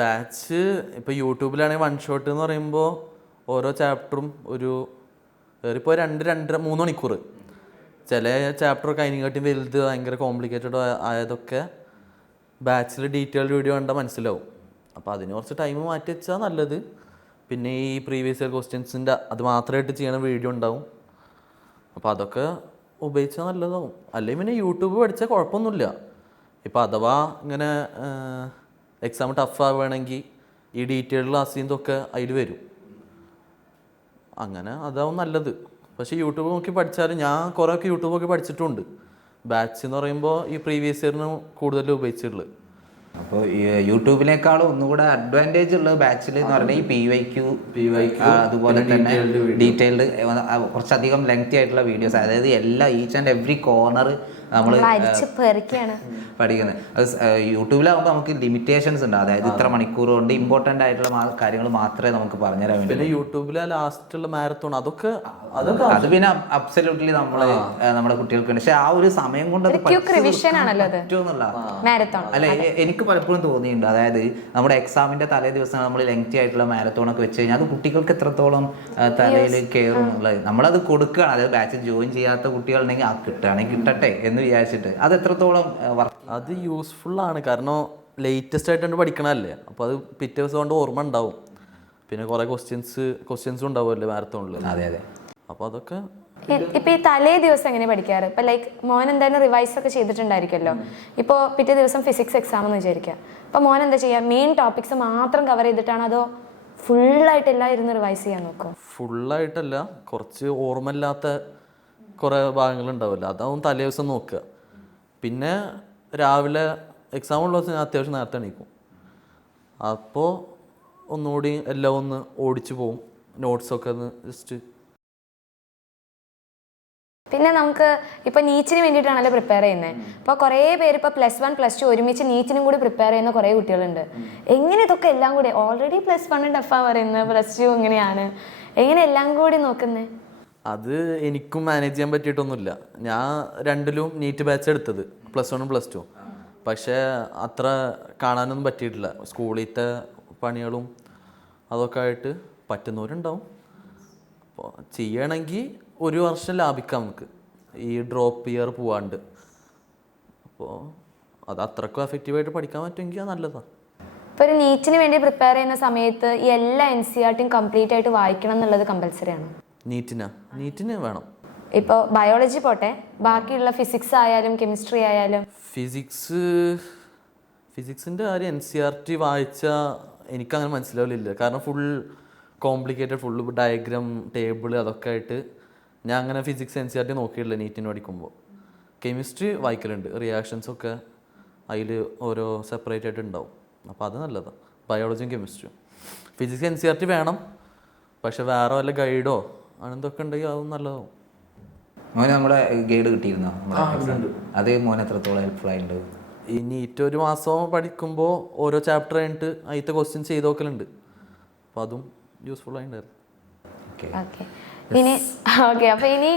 ബാച്ച് ഇപ്പോൾ യൂട്യൂബിലാണെങ്കിൽ 1 ഷോട്ട് എന്ന് പറയുമ്പോൾ ഓരോ ചാപ്റ്ററും ഇപ്പോൾ 2-2.5-3 മണിക്കൂർ. ചില ചാപ്റ്ററൊക്കെ അതിനെക്കാട്ടിയും വലുത് ഭയങ്കര കോംപ്ലിക്കേറ്റഡ് ആയതൊക്കെ ബാച്ചിൽ ഡീറ്റെയിൽഡ് വീഡിയോ കണ്ടാൽ മനസ്സിലാവും. അപ്പോൾ അതിന് കുറച്ച് ടൈം മാറ്റി വെച്ചാൽ നല്ലത്. പിന്നെ ഈ പ്രീവിയസ് ഇയർ ക്വസ്റ്റ്യൻസിൻ്റെ അത് മാത്രമായിട്ട് ചെയ്യണ വീഡിയോ ഉണ്ടാവും. അപ്പോൾ അതൊക്കെ ഉപയോഗിച്ചാൽ നല്ലതാവും. അല്ലെങ്കിൽ പിന്നെ യൂട്യൂബ് പഠിച്ചാൽ കുഴപ്പമൊന്നുമില്ല. ഇപ്പോൾ അഥവാ ഇങ്ങനെ എക്സാം ടഫ് ആവുകയാണെങ്കിൽ ഈ ഡീറ്റെയിൽഡ് ക്ലാസ്സിൽ നിന്നൊക്കെ അതിൽ വരും. അങ്ങനെ അതാവും നല്ലത്. പക്ഷേ യൂട്യൂബ് നോക്കി പഠിച്ചാൽ ഞാൻ കുറേയൊക്കെ യൂട്യൂബ് നോക്കി പഠിച്ചിട്ടുണ്ട്. ബാച്ച് എന്ന് പറയുമ്പോൾ ഈ പ്രീവിയസ് ഇയറിന് കൂടുതൽ ഉപയോഗിച്ചിട്ടുള്ളത്. അപ്പോൾ യൂട്യൂബിനേക്കാളും ഒന്നുകൂടെ അഡ്വാൻറ്റേജ് ഉള്ള ബാച്ചിൽ എന്ന് പറഞ്ഞാൽ ഈ PYQ അതുപോലെ തന്നെ ഡീറ്റെയിൽഡ് കുറച്ചധികം ലെങ്തി ആയിട്ടുള്ള വീഡിയോസ്, അതായത് എല്ലാ ഈച്ച് ആൻഡ് എവറി കോർണർ നമ്മൾ പഠിക്കുന്നത്. അത് യൂട്യൂബിലാകുമ്പോൾ നമുക്ക് ലിമിറ്റേഷൻസ് ഉണ്ട്, അതായത് ഇത്ര മണിക്കൂർ കൊണ്ട് ഇമ്പോർട്ടൻ്റ് ആയിട്ടുള്ള കാര്യങ്ങൾ മാത്രമേ നമുക്ക് പറഞ്ഞുതരാൻ വേണ്ടി. പിന്നെ യൂട്യൂബിലെ ലാസ്റ്റുള്ള മാരത്തോൺ അതൊക്കെ അത് പിന്നെ അബ്സല്യൂട്ട്ലി നമ്മുടെ കുട്ടികൾക്ക് ഉണ്ട്. പക്ഷെ ആ ഒരു സമയം കൊണ്ട് അത് പറ്റുമെന്നുള്ള അല്ലെ എനിക്ക് പലപ്പോഴും തോന്നിയിട്ടുണ്ട്. അതായത് നമ്മുടെ എക്സാമിന്റെ തലേ ദിവസം നമ്മൾ ലെങ്തി ആയിട്ടുള്ള മാരത്തോൺ ഒക്കെ വെച്ച് കഴിഞ്ഞാൽ അത് കുട്ടികൾക്ക് എത്രത്തോളം തലയിൽ കയറും എന്നുള്ളത് നമ്മളത് കൊടുക്കുകയാണ്. അതായത് ബാച്ചിൽ ജോയിൻ ചെയ്യാത്ത കുട്ടികളുണ്ടെങ്കിൽ ആ കിട്ടുകയാണെങ്കിൽ കിട്ടട്ടെ എന്ന് വിചാരിച്ചിട്ട് അത് എത്രത്തോളം അത് യൂസ്ഫുൾ ആണ്. കാരണം ലേറ്റസ്റ്റ് ആയിട്ടാണ് പഠിക്കണല്ലേ, അപ്പോൾ അത് പിറ്റേ ദിവസം കൊണ്ട് ഓർമ്മ ഉണ്ടാവും. പിന്നെ കുറെ ക്വസ്റ്റ്യൻസും ഉണ്ടാവുമല്ലോ മാരത്തോണിൽ. അതെ. അപ്പോൾ അതൊക്കെ ഇപ്പൊ ഈ തലേ ദിവസം എങ്ങനെ പഠിക്കാറ്? ഇപ്പൊ ലൈക്ക് മോൻ എന്തായാലും റിവൈസ് ഒക്കെ ചെയ്തിട്ടുണ്ടായിരിക്കുമല്ലോ. ഇപ്പോൾ പിറ്റേ ദിവസം ഫിസിക്സ് എക്സാം എന്ന് വിചാരിക്കുക. അപ്പൊ മോൻ എന്താ ചെയ്യുക? മെയിൻ ടോപ്പിക്സ് മാത്രം കവർ ചെയ്തിട്ടാണ് അതോ ഫുള്ളായിട്ടെല്ലാം ഇരുന്ന് റിവൈസ് ചെയ്യാൻ നോക്കും? ഫുള്ളായിട്ടല്ല, കുറച്ച് ഓർമ്മയില്ലാത്ത കുറേ ഭാഗങ്ങളുണ്ടാവില്ല, അതാവും തലേ ദിവസം നോക്കുക. പിന്നെ രാവിലെ എക്സാം ഉള്ള ദിവസം ഞാൻ അത്യാവശ്യം നേരത്തെ എണീക്കും. അപ്പോൾ ഒന്നുകൂടി എല്ലാം ഒന്ന് ഓടിച്ചു പോവും, നോട്ട്സൊക്കെ ഒന്ന് ജസ്റ്റ്. പിന്നെ നമുക്ക് ഇപ്പൊ നീറ്റിന് വേണ്ടിയിട്ടാണല്ലോ പ്രിപ്പയർ ചെയ്യുന്നത്. അപ്പോൾ കുറേ പേര് ഇപ്പോൾ +1 +2 ഒരുമിച്ച് നീറ്റിനും കൂടി പ്രിപ്പയർ ചെയ്യുന്ന കുറേ കുട്ടികളുണ്ട്. എങ്ങനെ ഇതൊക്കെ എല്ലാം കൂടി ഓൾറെഡി +1 ടഫാ പറയുന്നത്, +2 ഇങ്ങനെയാണ്, എങ്ങനെ എല്ലാം കൂടി നോക്കുന്നത്? അത് എനിക്കും മാനേജ് ചെയ്യാൻ പറ്റിയിട്ടൊന്നുമില്ല. ഞാൻ രണ്ടിലും നീറ്റ് ബാച്ച് എടുത്തത്, +1 +2. പക്ഷേ അത്ര കാണാനൊന്നും പറ്റിയിട്ടില്ല. സ്കൂളിലത്തെ പണികളും അതൊക്കെ ആയിട്ട് പറ്റുന്നവരുണ്ടാവും. അപ്പോൾ ചെയ്യണമെങ്കിൽ 1 വർഷം ലാഭിക്കാം നമുക്ക് ഈ ഡ്രോപ്പ് ഇയർ പോവാണ്ട്. അപ്പോൾ അത് അത്രക്കും എഫക്റ്റീവായിട്ട് പഠിക്കാൻ പറ്റുമെങ്കിൽ അത് നല്ലതാണ്. ഇപ്പോൾ ഒരു നീറ്റിന് വേണ്ടി പ്രിപ്പയർ ചെയ്യുന്ന സമയത്ത് ഈ എല്ലാ NCERTയും കംപ്ലീറ്റ് ആയിട്ട് വായിക്കണം എന്നുള്ളത് കമ്പൽസറി ആണ്? നീറ്റിന് വേണം. ഇപ്പോൾ ബയോളജി പോട്ടെ, ബാക്കിയുള്ള ഫിസിക്സ് ആയാലും കെമിസ്ട്രി ആയാലും. ഫിസിക്സിൻ്റെ കാര്യം NCERT വായിച്ചാൽ എനിക്കങ്ങനെ മനസ്സിലാവില്ല. കാരണം full complicated, full diagram table അതൊക്കെ ആയിട്ട് ഞാൻ അങ്ങനെ ഫിസിക്സ് NCERT നോക്കിയിട്ടില്ല നീറ്റിന് പഠിക്കുമ്പോൾ. കെമിസ്ട്രി വായിക്കലുണ്ട്, റിയാക്ഷൻസൊക്കെ അതിൽ ഓരോ സെപ്പറേറ്റ് ആയിട്ട് ഉണ്ടാവും. അപ്പോൾ അത് നല്ലതാണ്, ബയോളജിയും കെമിസ്ട്രിയും. ഫിസിക്സ് NCERT വേണം, പക്ഷെ വേറെ വല്ല ഗൈഡോ അങ്ങനത്തൊക്കെ ഉണ്ടെങ്കിൽ അതും നല്ലതാവും. മോനെ നമ്മുടെ ഗൈഡ് കിട്ടിയിരുന്നോ? അത് മോനെ എത്രത്തോളം ഹെൽപ്ഫുൾ ആയിട്ടുണ്ട്? ഈ നീറ്റ് 1 മാസം പഠിക്കുമ്പോൾ ഓരോ ചാപ്റ്റർ കഴിഞ്ഞിട്ട് അതിലത്തെ ക്വസ്റ്റ്യൻസ് ചെയ്ത് നോക്കലുണ്ട്. അപ്പോൾ അതും യൂസ്ഫുൾ ആയിട്ടുണ്ടായിരുന്നു. ഇനി അപ്പോൾ ഇനി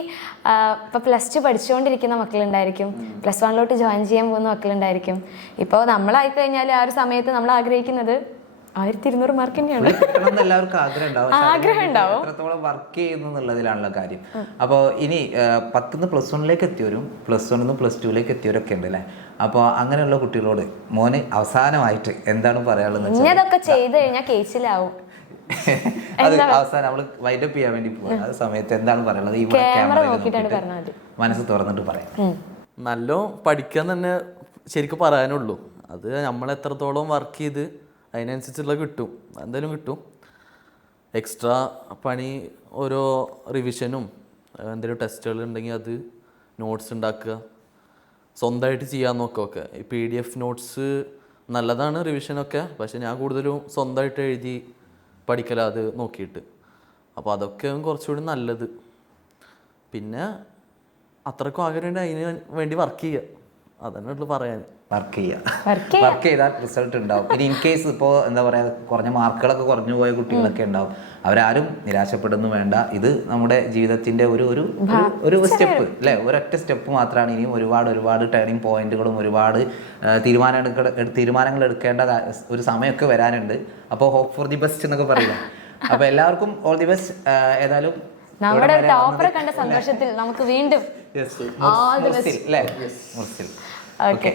ഇപ്പോൾ +2 പഠിച്ചുകൊണ്ടിരിക്കുന്ന മക്കളുണ്ടായിരിക്കും, +1 ജോയിൻ ചെയ്യാൻ പോകുന്ന മക്കളുണ്ടായിരിക്കും. ഇപ്പോൾ നമ്മളായി കഴിഞ്ഞാൽ ആ ഒരു സമയത്ത് നമ്മൾ ആഗ്രഹിക്കുന്നത് 1200 മാർക്ക് തന്നെയാണ്. എല്ലാവർക്കും ആഗ്രഹം ഉണ്ടാവും, എത്രത്തോളം വർക്ക് ചെയ്യുന്നു എന്നുള്ളതിലാണല്ലോ കാര്യം. അപ്പോൾ ഇനി 10th +1 എത്തിയവരും +1 +2 എത്തിയവരൊക്കെ ഉണ്ട് അല്ലേ? അപ്പോൾ അങ്ങനെയുള്ള കുട്ടികളോട് മോന് അവസാനമായിട്ട് എന്താണ് പറയാനുള്ളത്? ഇതൊക്കെ ചെയ്ത് കഴിഞ്ഞാൽ കേസിലാവും. അത് അവസാനം നമ്മൾ വൈൻഡപ്പ് ചെയ്യാൻ വേണ്ടി പോകും. ആ സമയത്ത് എന്താണ് പറയുന്നത്? ഈ മനസ്സ് തുറന്നിട്ട് പറയാം. നല്ല പഠിക്കാൻ തന്നെ ശരിക്കും പറയാനുള്ളൂ. അത് നമ്മൾ എത്രത്തോളം വർക്ക് ചെയ്ത് അതിനനുസരിച്ചുള്ള കിട്ടും, എന്തായാലും കിട്ടും. എക്സ്ട്രാ പണി ഓരോ റിവിഷനും എന്തെങ്കിലും ടെസ്റ്റുകൾ ഉണ്ടെങ്കിൽ അത് നോട്ട്സ് ഉണ്ടാക്കുക, സ്വന്തമായിട്ട് ചെയ്യാൻ നോക്കുക. ഈ PDF നോട്ട്സ് നല്ലതാണ് റിവിഷനൊക്കെ, പക്ഷെ ഞാൻ കൂടുതലും സ്വന്തമായിട്ട് എഴുതി പഠിക്കല അത് നോക്കിയിട്ട്. അപ്പോൾ അതൊക്കെ കുറച്ചുകൂടി നല്ലത്. പിന്നെ അത്രക്കും ആഗ്രഹമുണ്ട് അതിന് വേണ്ടി വർക്ക് ചെയ്യുക, അതന്നെ ഉള്ളു പറയാൻ. വർക്ക് ചെയ്താൽ റിസൾട്ട് ഉണ്ടാവും. ഇനി ഇൻ കേസ് ഇപ്പോൾ എന്താ പറയുക, കുറഞ്ഞ മാർക്കുകളൊക്കെ കുറഞ്ഞു പോയ കുട്ടികളൊക്കെ ഉണ്ടാവും. അവരാരും നിരാശപ്പെടുന്നു വേണ്ട. ഇത് നമ്മുടെ ജീവിതത്തിൻ്റെ ഒരു സ്റ്റെപ്പ് അല്ലേ, ഒരൊറ്റ സ്റ്റെപ്പ് മാത്രമാണ്. ഇനിയും ഒരുപാട് ടേണിംഗ് പോയിന്റുകളും ഒരുപാട് തീരുമാനങ്ങൾ എടുക്കേണ്ട ഒരു സമയമൊക്കെ വരാനുണ്ട്. അപ്പോൾ ഹോപ്പ് ഫോർ ദി ബെസ്റ്റ് എന്നൊക്കെ പറയുക. അപ്പോൾ എല്ലാവർക്കും ഓൾ ദി ബെസ്റ്റ്. ഏതായാലും നമ്മുടെ ടോപ്പറെ കണ്ട സന്തോഷത്തിൽ നമുക്ക് വീണ്ടും മുർസിൽ. ഓക്കെ.